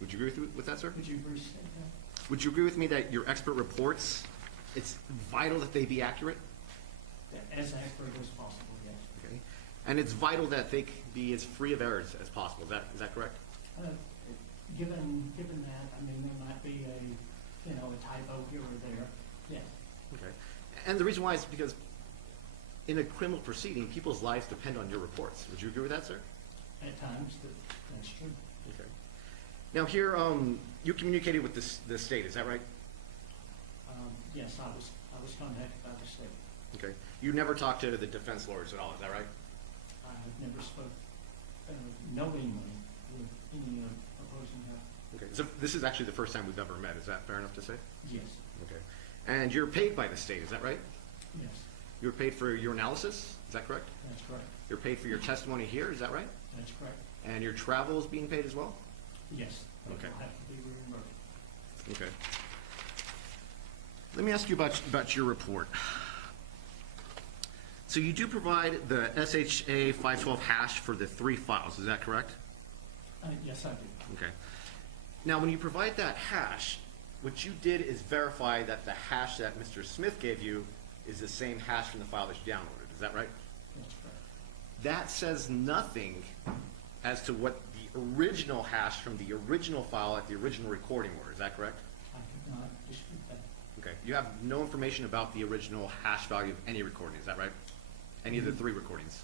Would you agree with that, sir? Could you restate that? Would you agree with me that your expert reports, it's vital that they be accurate? As accurate as possible, yes. Okay. And it's vital that they be as free of errors as possible. Is that correct? Given that, I mean, there might be a typo here or there. Yes. Okay. And the reason why is because in a criminal proceeding, people's lives depend on your reports. Would you agree with that, sir? At times, that's true. Okay. Now here, you communicated with the state. Is that right? Yes, I was contacted by the state. Okay. You never talked to the defense lawyers at all. Is that right? I have never spoke knowingly with any opposing counsel. Okay. So this is actually the first time we've ever met. Is that fair enough to say? Yes. Okay. And you're paid by the state. Is that right? Yes, You're paid for your analysis. Is that correct? that's correct. You're paid for your testimony here. Is that right? That's correct. And your travel is being paid as well? Yes. That Okay. will have to be reimbursed. Okay. Let me ask you about your report. So you do provide the SHA 512 hash for the 3 files, is that correct? Yes, I do. Okay. Now, when you provide that hash, what you did is verify that the hash that Mr. Smith gave you is the same hash from the file that you downloaded, is that right? That's correct. That says nothing as to what the original hash from the original file at the original recording were, is that correct? I could not dispute that. Okay. You have no information about the original hash value of any recording, is that right? Any of the 3 recordings?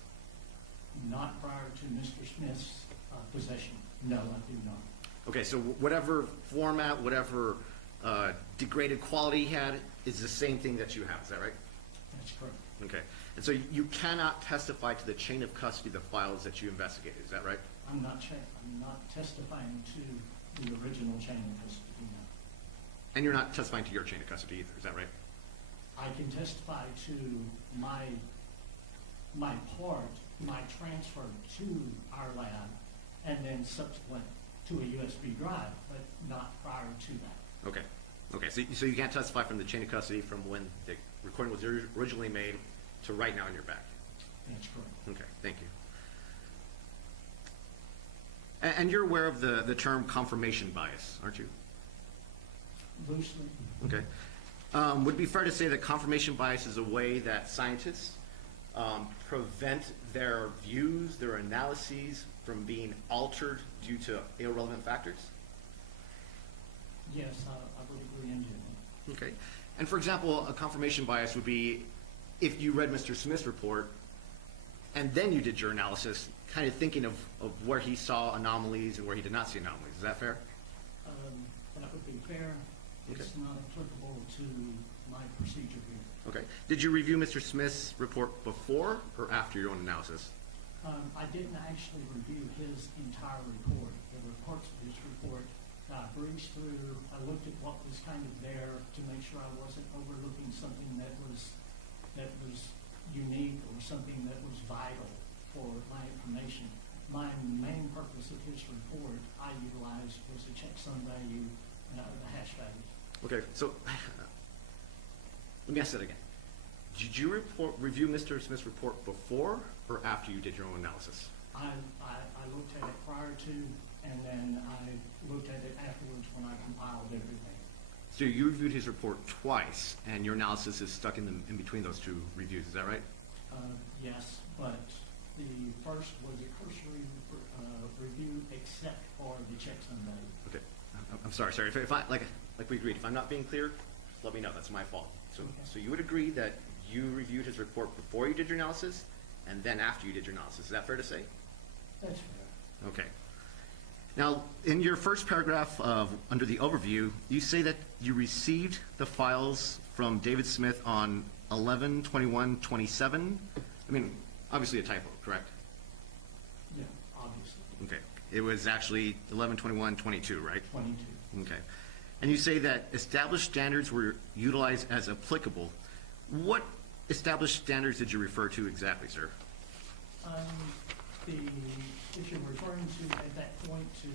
Not prior to Mr. Smith's possession. No, I do not. Okay, so whatever format, whatever degraded quality he had is the same thing that you have, is that right? That's correct. Okay. And so you cannot testify to the chain of custody of the files that you investigated, is that right? I'm not testifying to the original chain of custody, no. And you're not testifying to your chain of custody either, is that right? I can testify to my part, my transfer to our lab, and then subsequent to a USB drive, but not prior to that. Okay. Okay, so you can't testify from the chain of custody from when the recording was originally made to right now in your back? That's correct. Okay, thank you. And you're aware of the term confirmation bias, aren't you? Loosely. Okay. Would it be fair to say that confirmation bias is a way that scientists prevent their views, their analyses from being altered due to irrelevant factors? Yes, I would agree in general. Okay. And for example, a confirmation bias would be if you read Mr. Smith's report and then you did your analysis, kind of thinking of where he saw anomalies and where he did not see anomalies. Is that fair? That would be fair. Okay. It's not applicable to my procedure here. Okay. Did you review Mr. Smith's report before or after your own analysis? I didn't actually review his entire report. The reports of his report, I breezed through. I looked at what was kind of there to make sure I wasn't overlooking something that was unique or something that was vital for my information. My main purpose of his report I utilized was to check some value, the hash value. Okay. So let me ask that again. Did you review Mr. Smith's report before or after you did your own analysis? I looked at it prior to, and then I looked at it afterwards when I compiled everything. So you reviewed his report twice, and your analysis is stuck in between those 2 reviews. Is that right? Yes, but the first was a cursory review except for the checks on value. Okay. I'm sorry. If I like we agreed, if I'm not being clear, let me know. That's my fault. So you would agree that you reviewed his report before you did your analysis, and then after you did your analysis. Is that fair to say? That's fair. Okay. Now, in your first paragraph under the overview, you say that you received the files from David Smith on 11/21/27. I mean, obviously a typo, correct? Yeah, obviously. Okay. It was actually 11/21/22, right? 22. Okay. And you say that established standards were utilized as applicable. What established standards did you refer to exactly, sir? If you're referring to at that point to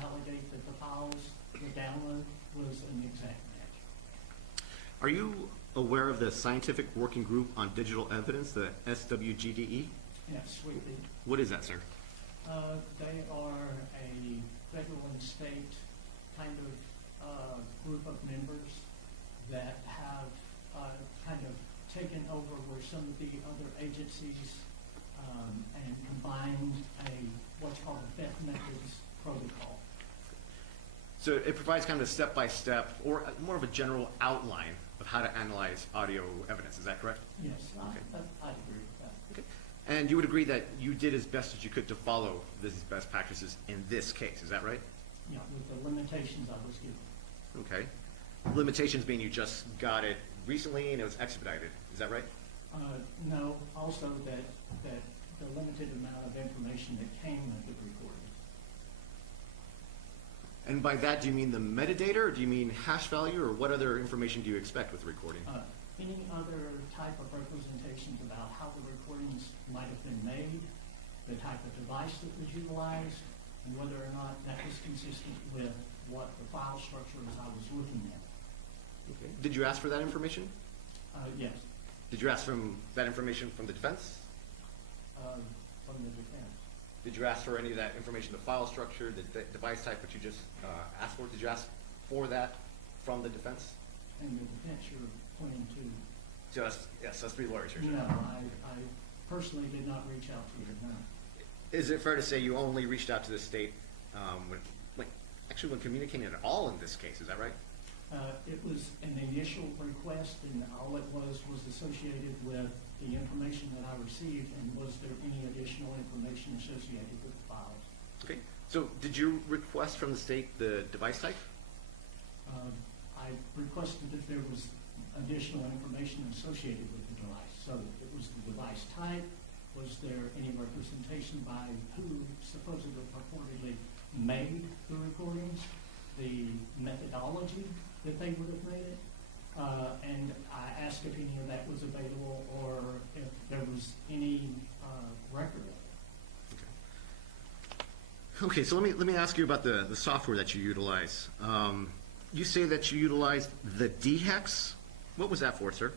validate that the files, the download was an exact match. Are you aware of the Scientific Working Group on Digital Evidence, the SWGDE? Yes, sweetly. What is that, sir? They are a federal and state kind of group of members that have kind of taken over where some of the other agencies and combined what's called a best methods protocol. So it provides kind of a step-by-step or more of a general outline of how to analyze audio evidence. Is that correct? Yes, Okay. I agree with that. Okay. And you would agree that you did as best as you could to follow these best practices in this case. Is that right? Yeah, with the limitations I was given. Okay. Limitations being you just got it recently and it was expedited. Is that right? No, also that the limited amount of information that came with the recording. And by that, do you mean the metadata, or do you mean hash value, or what other information do you expect with the recording? Any other type of representations about how the recordings might have been made, the type of device that was utilized, and whether or not that was consistent with what the file structure was I was looking at. Okay. Did you ask for that information? Yes, Did you ask from that information from the defense? from the defense. Did you ask for any of that information, the file structure, the device type, which you just asked for? Did you ask for that from the defense? And the defense you're pointing to, Just, yes, us three lawyers here. no, I personally did not reach out to you, no. Is it fair to say you only reached out to the state when communicating at all in this case? Is that right? It was an initial request, and all it was associated with the information that I received, and was there any additional information associated with the files? Okay. So did you request from the state the device type? I requested if there was additional information associated with the device. So it was the device type. Was there any representation by who supposedly purportedly made the recordings, the methodology that they would have made it? And I asked if any of that was available, or if there was any record of it. Okay, so let me ask you about the software that you utilize. You say that you utilized the DHEX. What was that for, sir?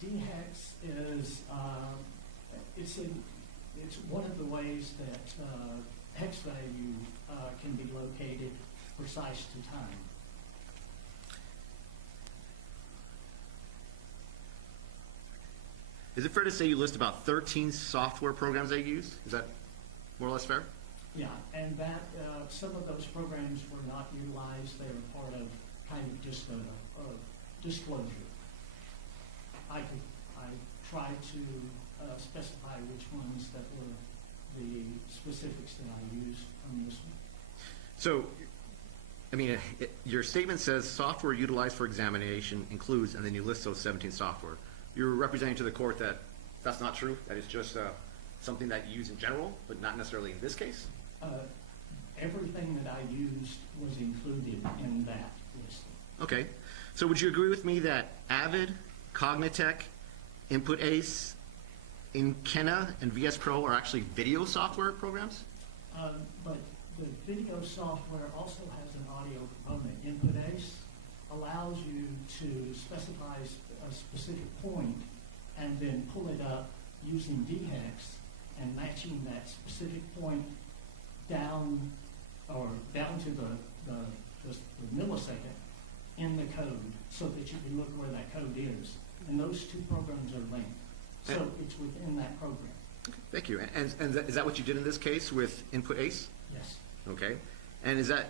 DHEX is it's one of the ways that hex value can be located precise to time. Is it fair to say you list about 13 software programs that you use? Is that more or less fair? Yeah, and that some of those programs were not utilized. They were part of kind of just a disclosure. I tried to specify which ones that were the specifics that I used on this one. So, I mean, your statement says software utilized for examination includes, and then you list those 17 software. You're representing to the court that that's not true, that it's just something that you use in general, but not necessarily in this case? Everything that I used was included in that listing. Okay. So would you agree with me that Avid, Cognitech, Input Ace, Inkenna, and VS Pro are actually video software programs? But the video software also has an audio component. Input Ace allows you to specify a specific point and then pull it up using DHEX and matching that specific point down to the millisecond in the code, so that you can look where that code is. And those two programs are linked. So it's within that program. Thank you. And is that what you did in this case with Input Ace? Yes. Okay. And is that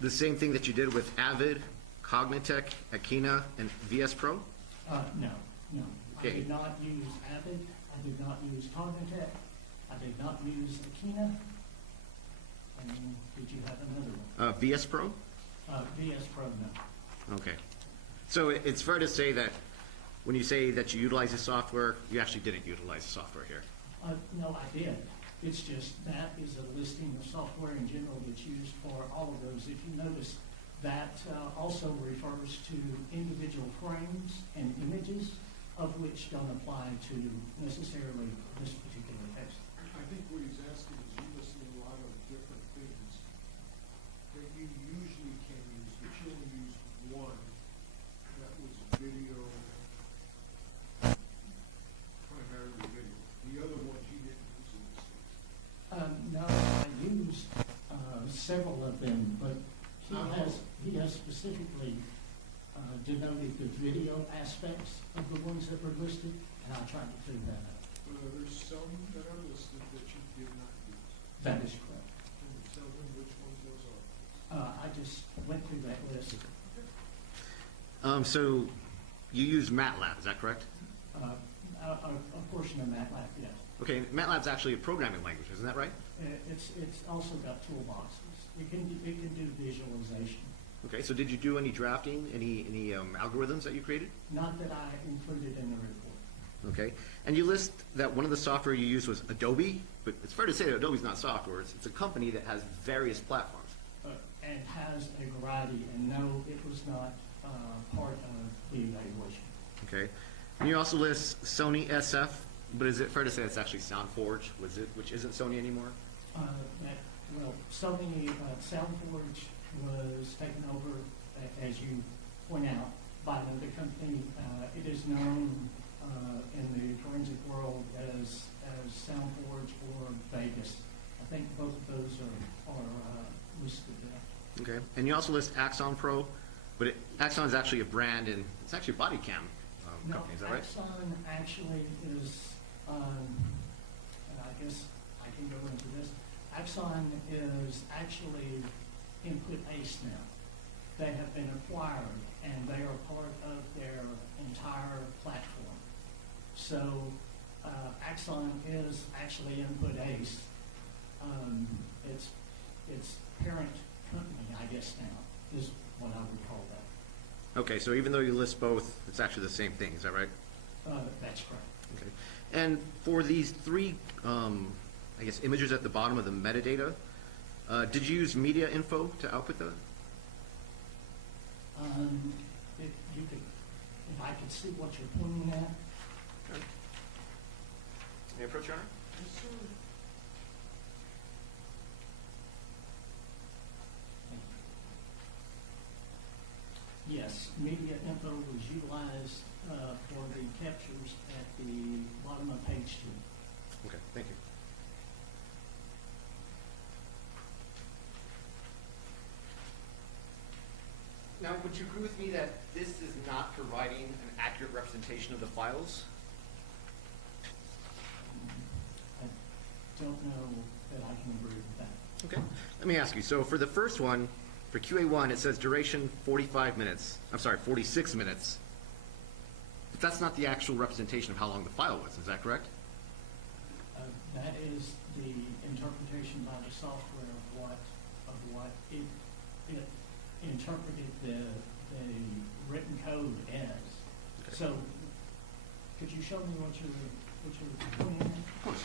the same thing that you did with Avid, Cognitech, Akina, and VS Pro? No. Okay. I did not use Avid. I did not use Cognitech. I did not use Akina. And did you have another one? VS Pro? VS Pro, no. Okay. So it's fair to say that when you say that you utilize the software, you actually didn't utilize the software here. No, I did. It's just that is a listing of software in general that's used for all of those. If you notice, that also refers to individual frames and images, of which don't apply to necessarily this particular text. I think what he's asking is you listing a lot of different things that you usually can use, but you only used one that was video, primarily video. The other ones you didn't use in this case. No, I used several of them, but he has specifically denoted the video aspects of the ones that were listed, and I tried to clear that up. There's some that are listed that you did not use. That is correct. Can you tell them which ones those are? I just went through that list. So you use MATLAB, is that correct? A portion of MATLAB, yes. Okay, MATLAB's actually a programming language, isn't that right? It's also got toolboxes. It can do visualization. Okay, so did you do any drafting, any algorithms that you created? Not that I included in the report. Okay, and you list that one of the software you used was Adobe, but it's fair to say that Adobe's not software. It's a company that has various platforms. And has a variety, and no, it was not part of the evaluation. Okay, and you also list Sony SF, but is it fair to say it's actually SoundForge, which isn't Sony anymore? Sony SoundForge was taken over, as you point out, by another company. It is known in the forensic world as Soundforge or Vegas. I think both of those are listed there. Okay. And you also list Axon Pro, but Axon is actually a brand, and it's actually a body cam company. Is that right? Axon actually is, and I guess I can go into this. Axon is actually Input Ace now. They have been acquired, and they are part of their entire platform. So Axon is actually Input Ace. Its parent company, I guess now, is what I would call that. Okay, so even though you list both, it's actually the same thing. Is that right? That's correct. Okay. And for these three, I guess, images at the bottom of the metadata, did you use media info to output that? If I could see what you're pointing at. May I approach, Your Honor? Yes, sir. Yes, media info was utilized for the captures at the bottom of page 2. Okay, thank you. Now, would you agree with me that this is not providing an accurate representation of the files? I don't know that I can agree with that. Okay. Let me ask you. So for the first one, for QA1, it says duration 45 minutes. I'm sorry, 46 minutes. But that's not the actual representation of how long the file was. Is that correct? That is the interpretation by the software of what it interpreted the written code as. Okay. So, could you show me what you're pointing at? Of course.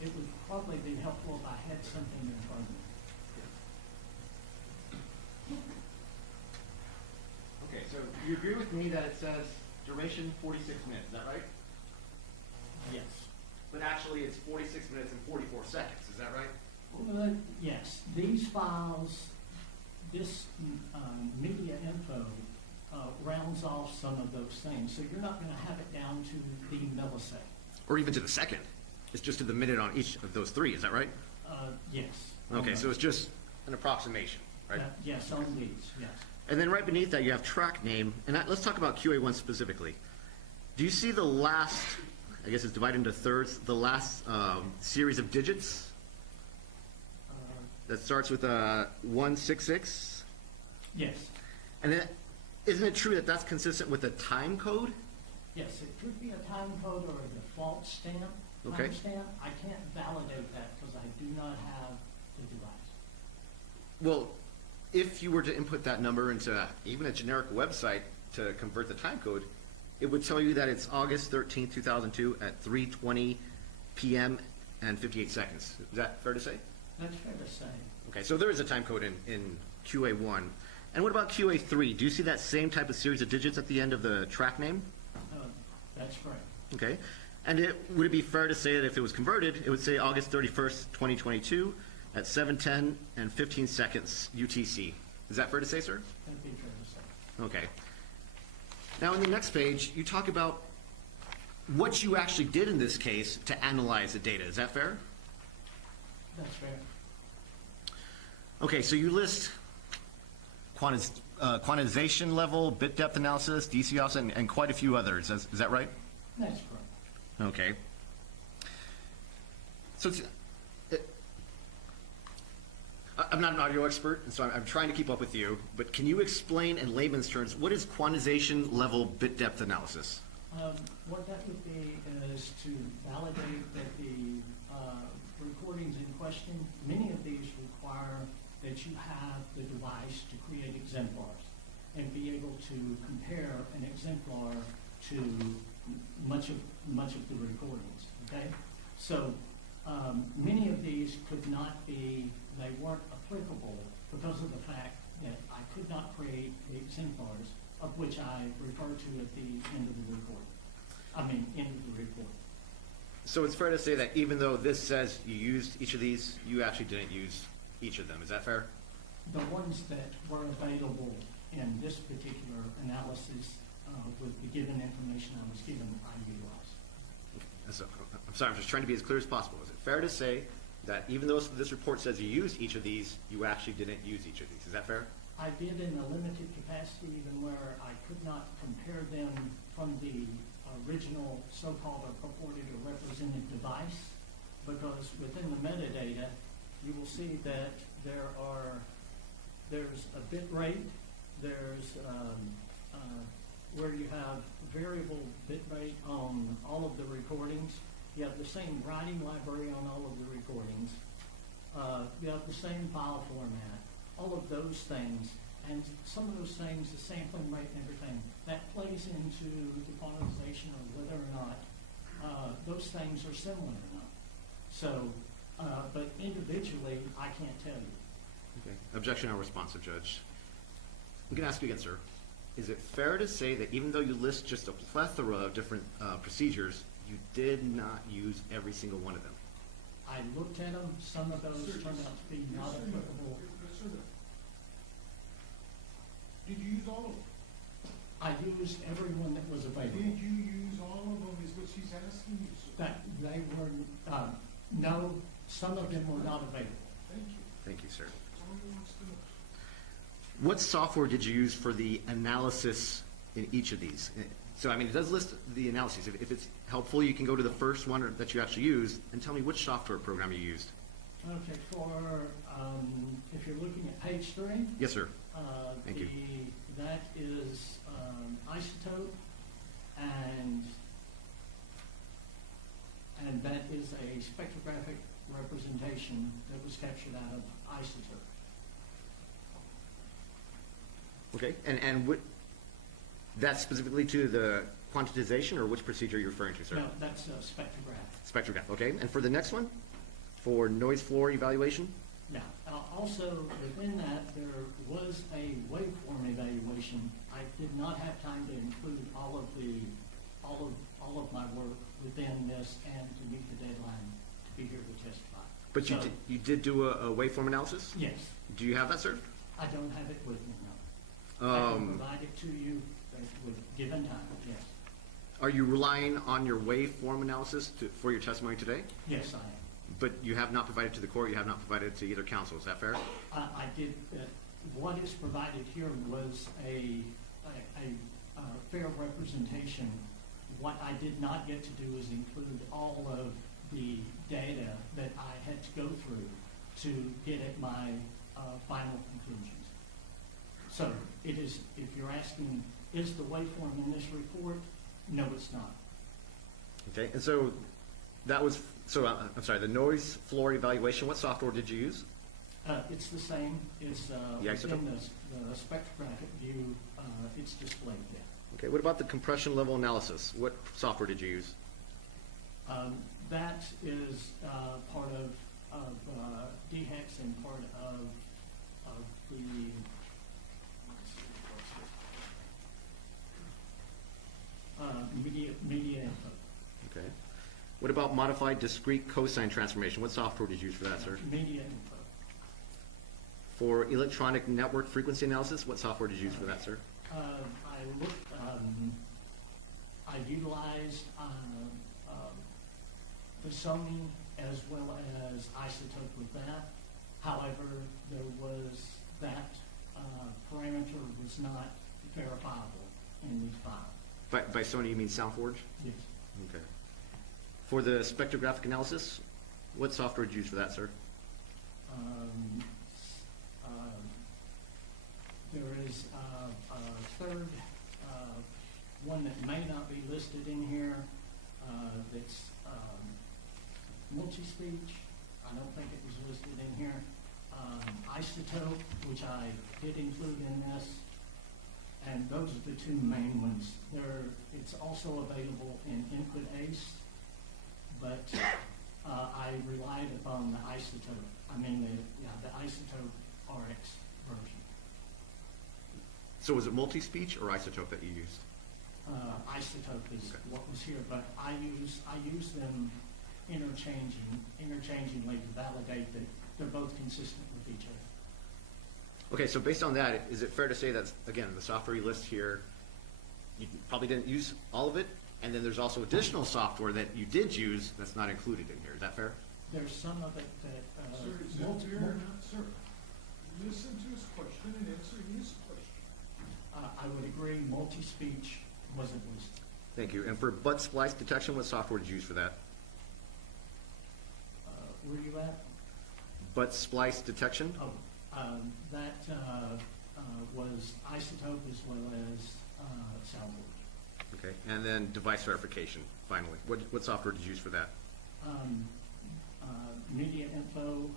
It would probably be helpful if I had something in front of me. Okay, so you agree with me that it says duration 46 minutes, is that right? Yes. But actually it's 46 minutes and 44 seconds, is that right? Yes, these files, this media info rounds off some of those things. So you're not going to have it down to the millisecond. Or even to the second. It's just to the minute on each of those three, is that right? Yes. Okay, so it's just an approximation, right? Yes, on these, yes. And then right beneath that you have track name, and let's talk about QA1 specifically. Do you see the last, I guess it's divided into thirds, the last series of digits that starts with 166? Yes. And then, isn't it true that that's consistent with the time code? Yes, it could be a time code or a default stamp. Okay. Timestamp. I can't validate that because I do not have the device. Well, if you were to input that number into even a generic website to convert the time code, it would tell you that it's August 13, 2002 at 3:20 p.m. and 58 seconds. Is that fair to say? That's fair to say. Okay, so there is a time code in QA1. And what about QA3? Do you see that same type of series of digits at the end of the track name? That's correct. Okay. And would it be fair to say that if it was converted, it would say August 31st, 2022 at 7:10 and 15 seconds UTC. Is that fair to say, sir? That'd be fair to say. Okay. Now, on the next page, you talk about what you actually did in this case to analyze the data. Is that fair? That's fair. Okay, so you list quantization level, bit depth analysis, DCOS, and quite a few others. Is that right? That's correct. Okay. So I'm not an audio expert, and so I'm trying to keep up with you, but can you explain in layman's terms, what is quantization level bit depth analysis? What that would be is to validate that the recordings in question, many of these require that you have the device to create exemplars and be able to compare an exemplar to much of the recordings, okay? So many of these could not be, they weren't applicable because of the fact that I could not create the exemplars of which I refer to at the end of the report. End of the report. So it's fair to say that even though this says you used each of these, you actually didn't use each of them. Is that fair? The ones that were available in this particular analysis, with the given information I was given, I utilized. So, I'm sorry, I'm just trying to be as clear as possible. Is it fair to say that even though this report says you used each of these, you actually didn't use each of these? Is that fair? I did in a limited capacity, even where I could not compare them from the original so-called or purported or represented device, because within the metadata, you will see that there's a bit rate, there's where you have variable bit rate on all of the recordings. You have the same writing library on all of the recordings. You have the same file format, all of those things. And some of those things, the sampling rate and everything, that plays into the quantization of whether or not those things are similar or not. So, but individually, I can't tell you. Okay. Objection unresponsive, Judge. We can ask you again, sir. Is it fair to say that even though you list just a plethora of different procedures, you did not use every single one of them? I looked at them. Some of those turned out to be not applicable. Yes, sir. Did you use all of them? I used every one that was available. Did you use all of them is what she's asking you, sir. That they were, no, some of them were not available. Thank you. Thank you, sir. That's all he wants to know. What software did you use for the analysis in each of these? So, I mean, it does list the analyses. If it's helpful, you can go to the first one that you actually used and tell me which software program you used. Okay, if you're looking at page 3. Yes, sir. Thank you. That is isotope, and that is a spectrographic representation that was captured out of isotope. Okay, and that's specifically to the quantization, or which procedure you're referring to, sir? No, that's spectrograph. Spectrograph, okay. And for the next one, for noise floor evaluation? Now, also within that, there was a waveform evaluation. I did not have time to include all of my work within this and to meet the deadline to be here to testify. But So, you did do a waveform analysis? Yes, Do you have that, sir? I don't have it with me now. I can provide it to you with given time, yes. Are you relying on your waveform analysis for your testimony today? Yes, I am. But you have not provided to the court, you have not provided to either counsel, is that fair? I did, what is provided here was a fair representation. What I did not get to do is include all of the data that I had to go through to get at my final conclusions. So it is, if you're asking, is the waveform in this report? No, it's not. Okay, and so that was, I'm sorry, the noise floor evaluation, what software did you use? It's the same. It's The isotope? within the spectrographic view. It's displayed there. Okay, what about the compression level analysis? What software did you use? That is part of DHEX and part of the media info. Okay. What about modified discrete cosine transformation? What software did you use for that, sir? Media info. For electronic network frequency analysis, what software did you use for that, sir? I utilized the Sony as well as isotope with that. However, there was that parameter was not verifiable in these files. By Sony, you mean SoundForge? Yes. Okay. For the spectrographic analysis, what software did you use for that, sir? There is a third one that may not be listed in here that's multi-speech. I don't think it was listed in here. Isotope, which I did include in this. And those are the two main ones. It's also available in Input ACE, but I relied upon the isotope. The isotope RX version. So was it multi-speech or isotope that you used? Isotope is Okay. what was here, but I use them interchangingly to validate that they're both consistent with each other. Okay, so based on that, is it fair to say that, again, the software you list here, you probably didn't use all of it, and then there's also additional software that you did use that's not included in here, is that fair? There's some of it that, Sir, is that fair or not, sir? Listen to his question and answer his question. I would agree, multi-speech wasn't listed. Thank you. And for butt splice detection, what software did you use for that? Where you at? Butt splice detection? Oh, that was Isotope as well as Soundboard. Okay, and then device verification, finally. What software did you use for that? Media info,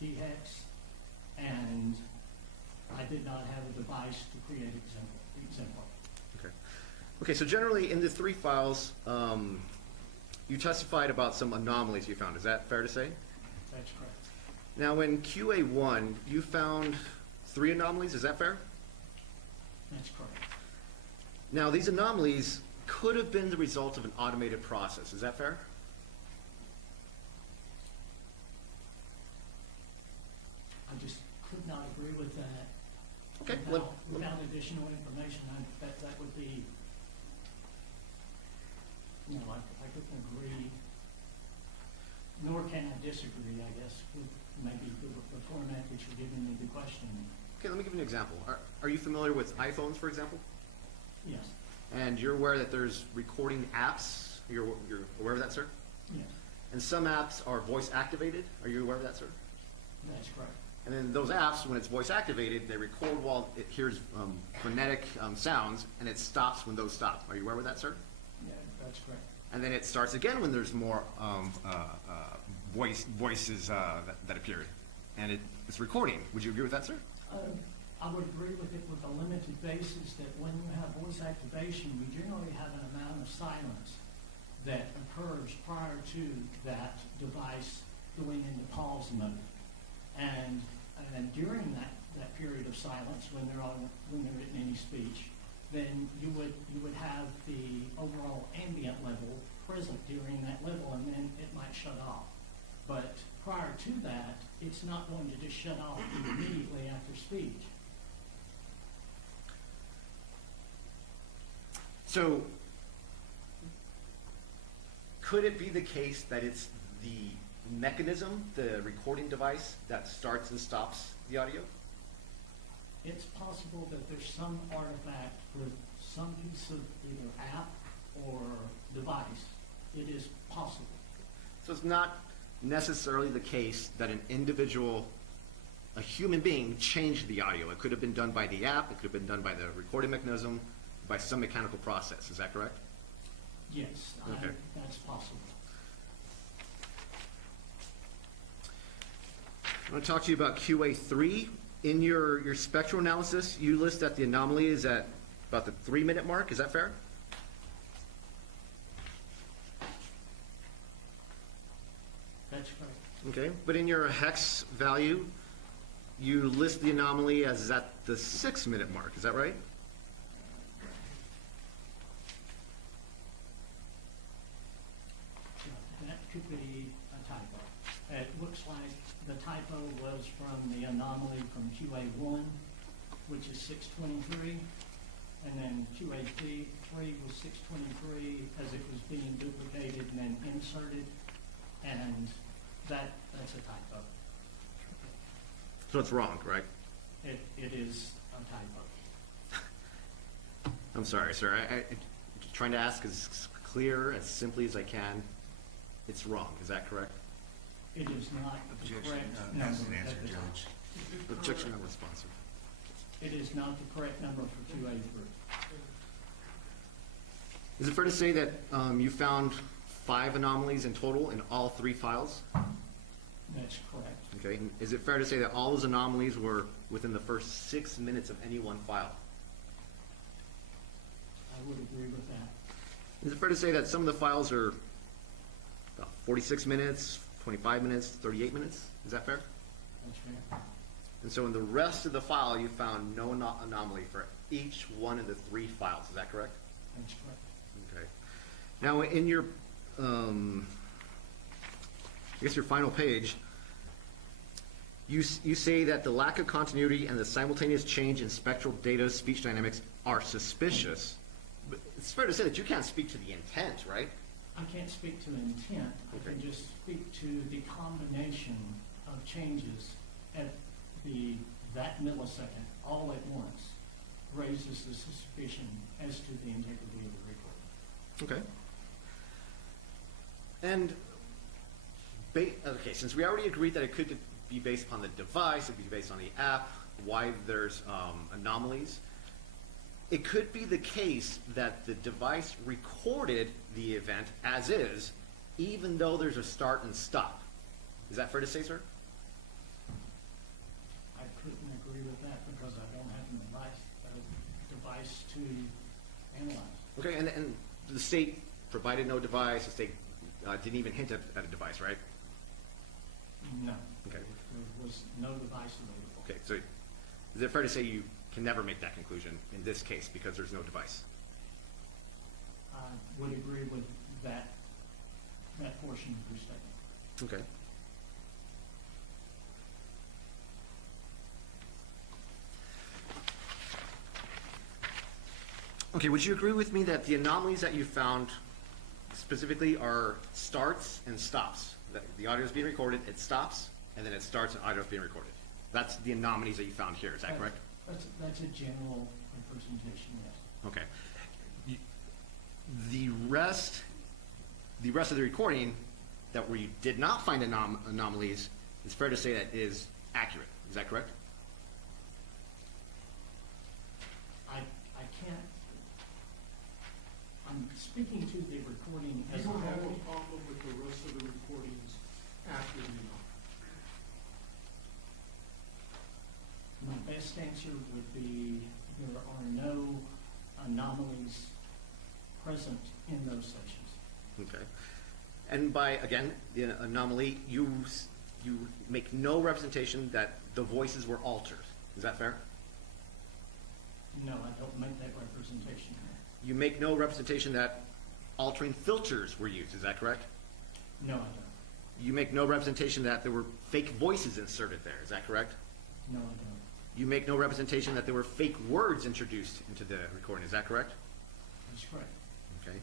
DHEX, and I did not have a device to create exemplar. Okay. Okay, so generally in the 3 files, you testified about some anomalies you found. Is that fair to say? That's correct. Now in QA1, you found 3 anomalies. Is that fair? That's correct. Now these anomalies could have been the result of an automated process. Is that fair? I just could not agree with that. Okay, Without additional information, that would be, no, I couldn't agree, nor can I disagree, I guess, with maybe the format that you're giving me the question. Okay, let me give you an example. Are you familiar with iPhones, for example? Yes, And you're aware that there's recording apps? You're aware of that, sir? yes, And some apps are voice activated. Are you aware of that, sir? that's correct. And then those apps, when it's voice activated, they record while it hears phonetic sounds, and it stops when those stop. Are you aware of that, sir? Yeah, that's correct. And then it starts again when there's more voices that appear, and it's recording. Would you agree with that, sir? I would agree with it with a limited basis that when you have voice activation, you generally have an amount of silence that occurs prior to that device going into pause mode. And during that period of silence, when they're in any speech, then you would have the overall ambient level present during that level, and then it might shut off. But prior to that, it's not going to just shut off immediately after speech. So, could it be the case that it's the mechanism, the recording device, that starts and stops the audio? It's possible that there's some artifact with some piece of either app or device. It is possible. So it's not necessarily the case that an individual, a human being, changed the audio. It could have been done by the app, it could have been done by the recording mechanism, by some mechanical process. Is that correct? Yes, Okay. that's possible. I want to talk to you about QA3. In your spectral analysis, you list that the anomaly is at about the 3-minute mark. Is that fair? That's correct. Okay. But in your hex value, you list the anomaly as at the 6-minute mark. Is that right? That could be a typo. It looks like the typo was from the anomaly from QA1, which is 623, and then QA3 was 623 as it was being duplicated and then inserted, and that's a typo. So it's wrong, correct? It is a typo. I'm sorry, sir. I'm trying to ask as clear, as simply as I can. It's wrong. Is that correct? It is not the correct number at the top. Objection unresponsive. It is not the correct number for QA3. Is it fair to say that you found 5 anomalies in total in all 3 files? That's correct. Okay. And is it fair to say that all those anomalies were within the first 6 minutes of any one file? I would agree with that. Is it fair to say that some of the files are about 46 minutes, 25 minutes, 38 minutes? Is that fair? That's fair. And so in the rest of the file, you found no anomaly for each one of the 3 files. Is that correct? That's correct. Okay. Now, in your, I guess your final page, You say that the lack of continuity and the simultaneous change in spectral data speech dynamics are suspicious. But it's fair to say that you can't speak to the intent, right? I can't speak to intent. I can just speak to the combination of changes at that millisecond, all at once, raises the suspicion as to the integrity of the recording. Okay. And, okay, since we already agreed that it could be based upon the device, it could be based on the app, why there's anomalies, it could be the case that the device recorded the event as is, even though there's a start and stop. Is that fair to say, sir? I couldn't agree with that because I don't have a device to analyze. Okay, and the state provided no device, the state didn't even hint at a device, right? No. Okay. There was no device available. Okay, so is it fair to say you can never make that conclusion in this case because there's no device? I would agree with that portion of your statement. Okay. Okay, would you agree with me that the anomalies that you found specifically are starts and stops? That the audio is being recorded, it stops, and then it starts and audio is being recorded. That's the anomalies that you found here, is that correct? That's a general representation, yes. Okay. The rest of the recording that where you did not find anomalies, it's fair to say that is accurate. Is that correct? I can't. I'm speaking to the recording You as a don't have whole. a problem with the rest of the recordings after the My best answer would be there are no anomalies present in those sections. Okay. And by, again, the anomaly, you make no representation that the voices were altered. Is that fair? No, I don't make that representation here. You make no representation that altering filters were used. Is that correct? No, I don't. You make no representation that there were fake voices inserted there. Is that correct? No, I don't. You make no representation that there were fake words introduced into the recording. Is that correct? That's correct. Okay.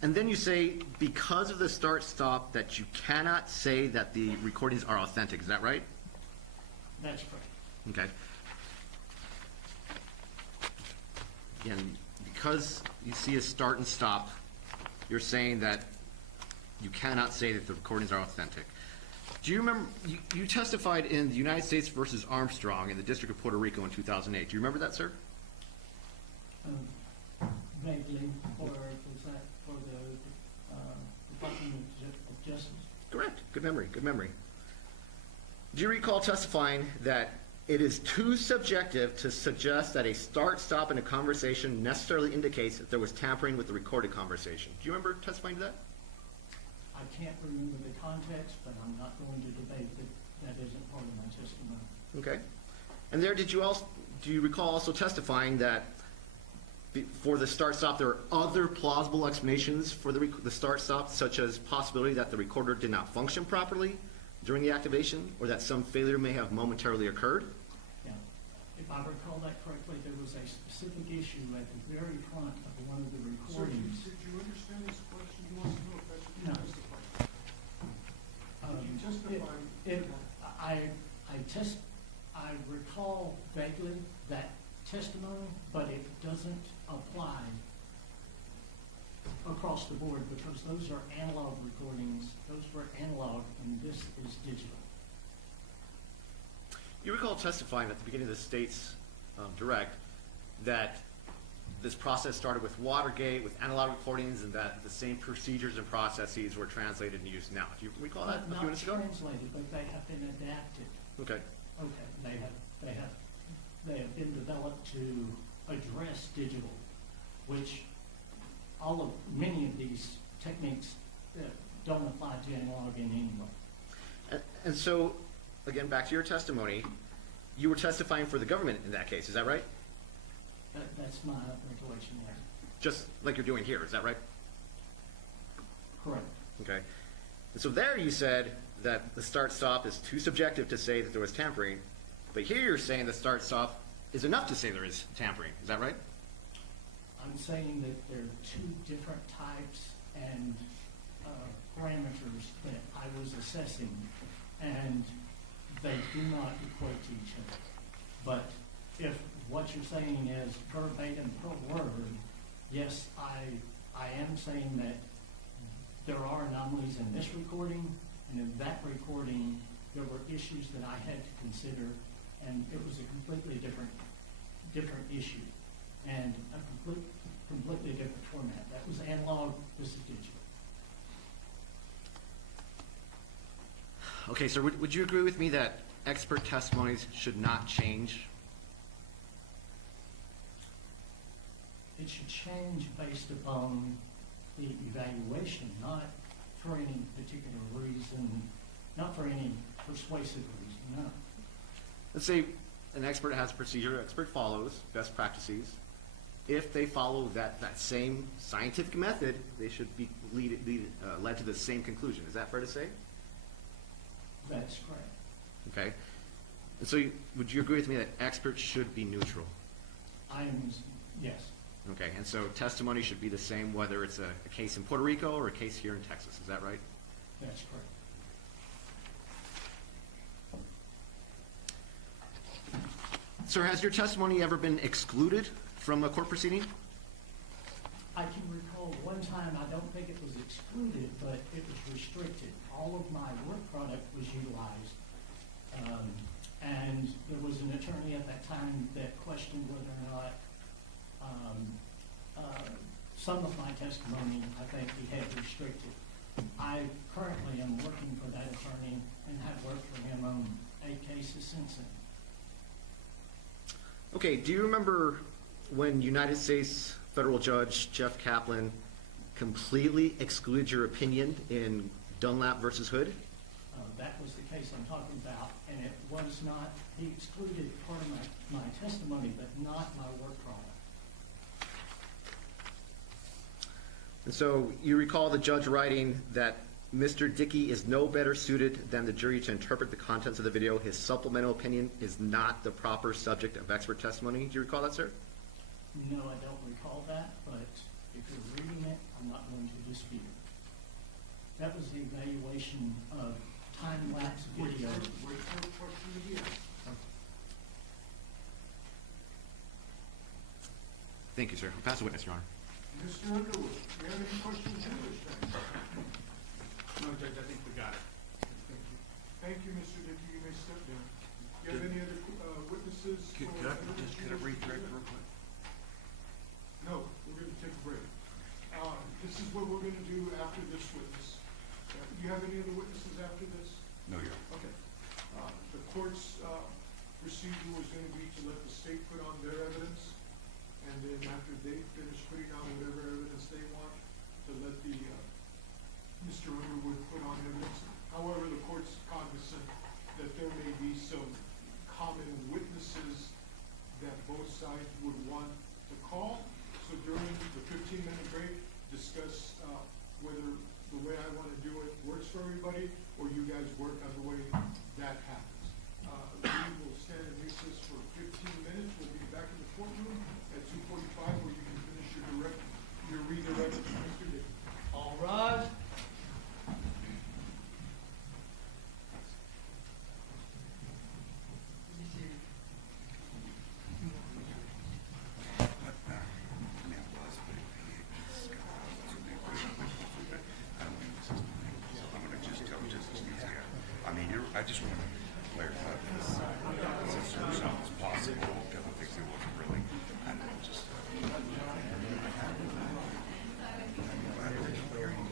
And then you say, because of the start-stop, that you cannot say that the recordings are authentic. Is that right? That's correct. Okay. Again, because you see a start and stop, you're saying that you cannot say that the recordings are authentic. Do you remember, you testified in the United States versus Armstrong in the District of Puerto Rico in 2008. Do you remember that, sir? Vaguely, was that for the Department of Justice? Correct. Good memory. Good memory. Do you recall testifying that it is too subjective to suggest that a start-stop in a conversation necessarily indicates that there was tampering with the recorded conversation? Do you remember testifying to that? I can't remember the context, but I'm not going to debate that isn't part of my testimony. Okay. And there, do you recall also testifying that for the start-stop, there are other plausible explanations for the start-stop, such as possibility that the recorder did not function properly during the activation, or that some failure may have momentarily occurred? Yeah. If I recall that correctly, there was a specific issue at the very front of one of the So recordings. did you understand his question? He wants to know if that's what you No. testified. Did you testify? I recall vaguely that testimony, but it doesn't apply across the board because those are analog recordings. Those were analog, and this is digital. You recall testifying at the beginning of the state's direct that this process started with Watergate, with analog recordings, and that the same procedures and processes were translated and used now. Do you recall that a few minutes ago? Not translated, but they have been adapted. Okay. Okay, they have been developed to address digital, which many of these techniques don't apply to analog in any way. And so, again, back to your testimony, you were testifying for the government in that case, is that right? That's my recollection there. Just like you're doing here, is that right? Correct. Okay. And so there you said that the start-stop is too subjective to say that there was tampering, but here you're saying the start-stop is enough to say there is tampering. Is that right? I'm saying that there are two different types and parameters that I was assessing, and they do not equate to each other. But if what you're saying is verbatim per word, yes, I am saying that there are anomalies in this recording, and in that recording, there were issues that I had to consider, and it was a completely different issue, and a completely different format. That was analog, this is digital. Okay, sir, would you agree with me that expert testimonies should not change? It should change based upon the evaluation, not for any particular reason, not for any persuasive reason, no. Let's say an expert has a procedure, expert follows best practices. If they follow that same scientific method, they should be led to the same conclusion. Is that fair to say? That's correct. Okay. And so would you agree with me that experts should be neutral? Yes. Okay, and so testimony should be the same whether it's a case in Puerto Rico or a case here in Texas. Is that right? That's correct. Sir, has your testimony ever been excluded from a court proceeding? I can recall one time, I don't think it was excluded, but it was restricted. All of my work product was utilized. And there was an attorney at that time that questioned whether or not some of my testimony, I think, he had restricted. I currently am working for that attorney and have worked for him on 8 cases since then. Okay, do you remember when United States Federal Judge Jeff Kaplan completely excluded your opinion in Dunlap versus Hood? That was the case I'm talking about, and it was not, he excluded part of my testimony, but not my work product. And so you recall the judge writing that Mr. Dickey is no better suited than the jury to interpret the contents of the video. His supplemental opinion is not the proper subject of expert testimony. Do you recall that, sir? No, I don't recall that, but if you're reading it, I'm not going to dispute it. That was the evaluation of time-lapse video. Wait for the question again. Thank you, sir. I'll pass the witness, Your Honor. Mr. Underwood, do you have any questions for this thing? No, Judge, I think we got it. Thank you, Mr. Dickey. You may step down. Do you have any other witnesses? Could I just get a redirect real quick? No, we're going to take a break. This is what we're going to do after this witness. Do you have any other witnesses after this? No, Your Honor. Okay. The court's procedure was going to be to let the state put on their evidence, and then after they finish putting on whatever evidence they want, to let the Mr. Underwood put on evidence. However, the court's cognizant that there may be some common witnesses that both sides would want to call. So during the 15-minute break, discuss whether the way I want to do it works for everybody, or you guys work on the way that happens. We will stand in recess for 15 minutes. We'll be back in the courtroom at 2:45, where you can finish your redirect, Mr. Dick. All rise. I just want to clarify this. Since something's possible, because I think it wasn't really, I know, just. I'm glad we're hearing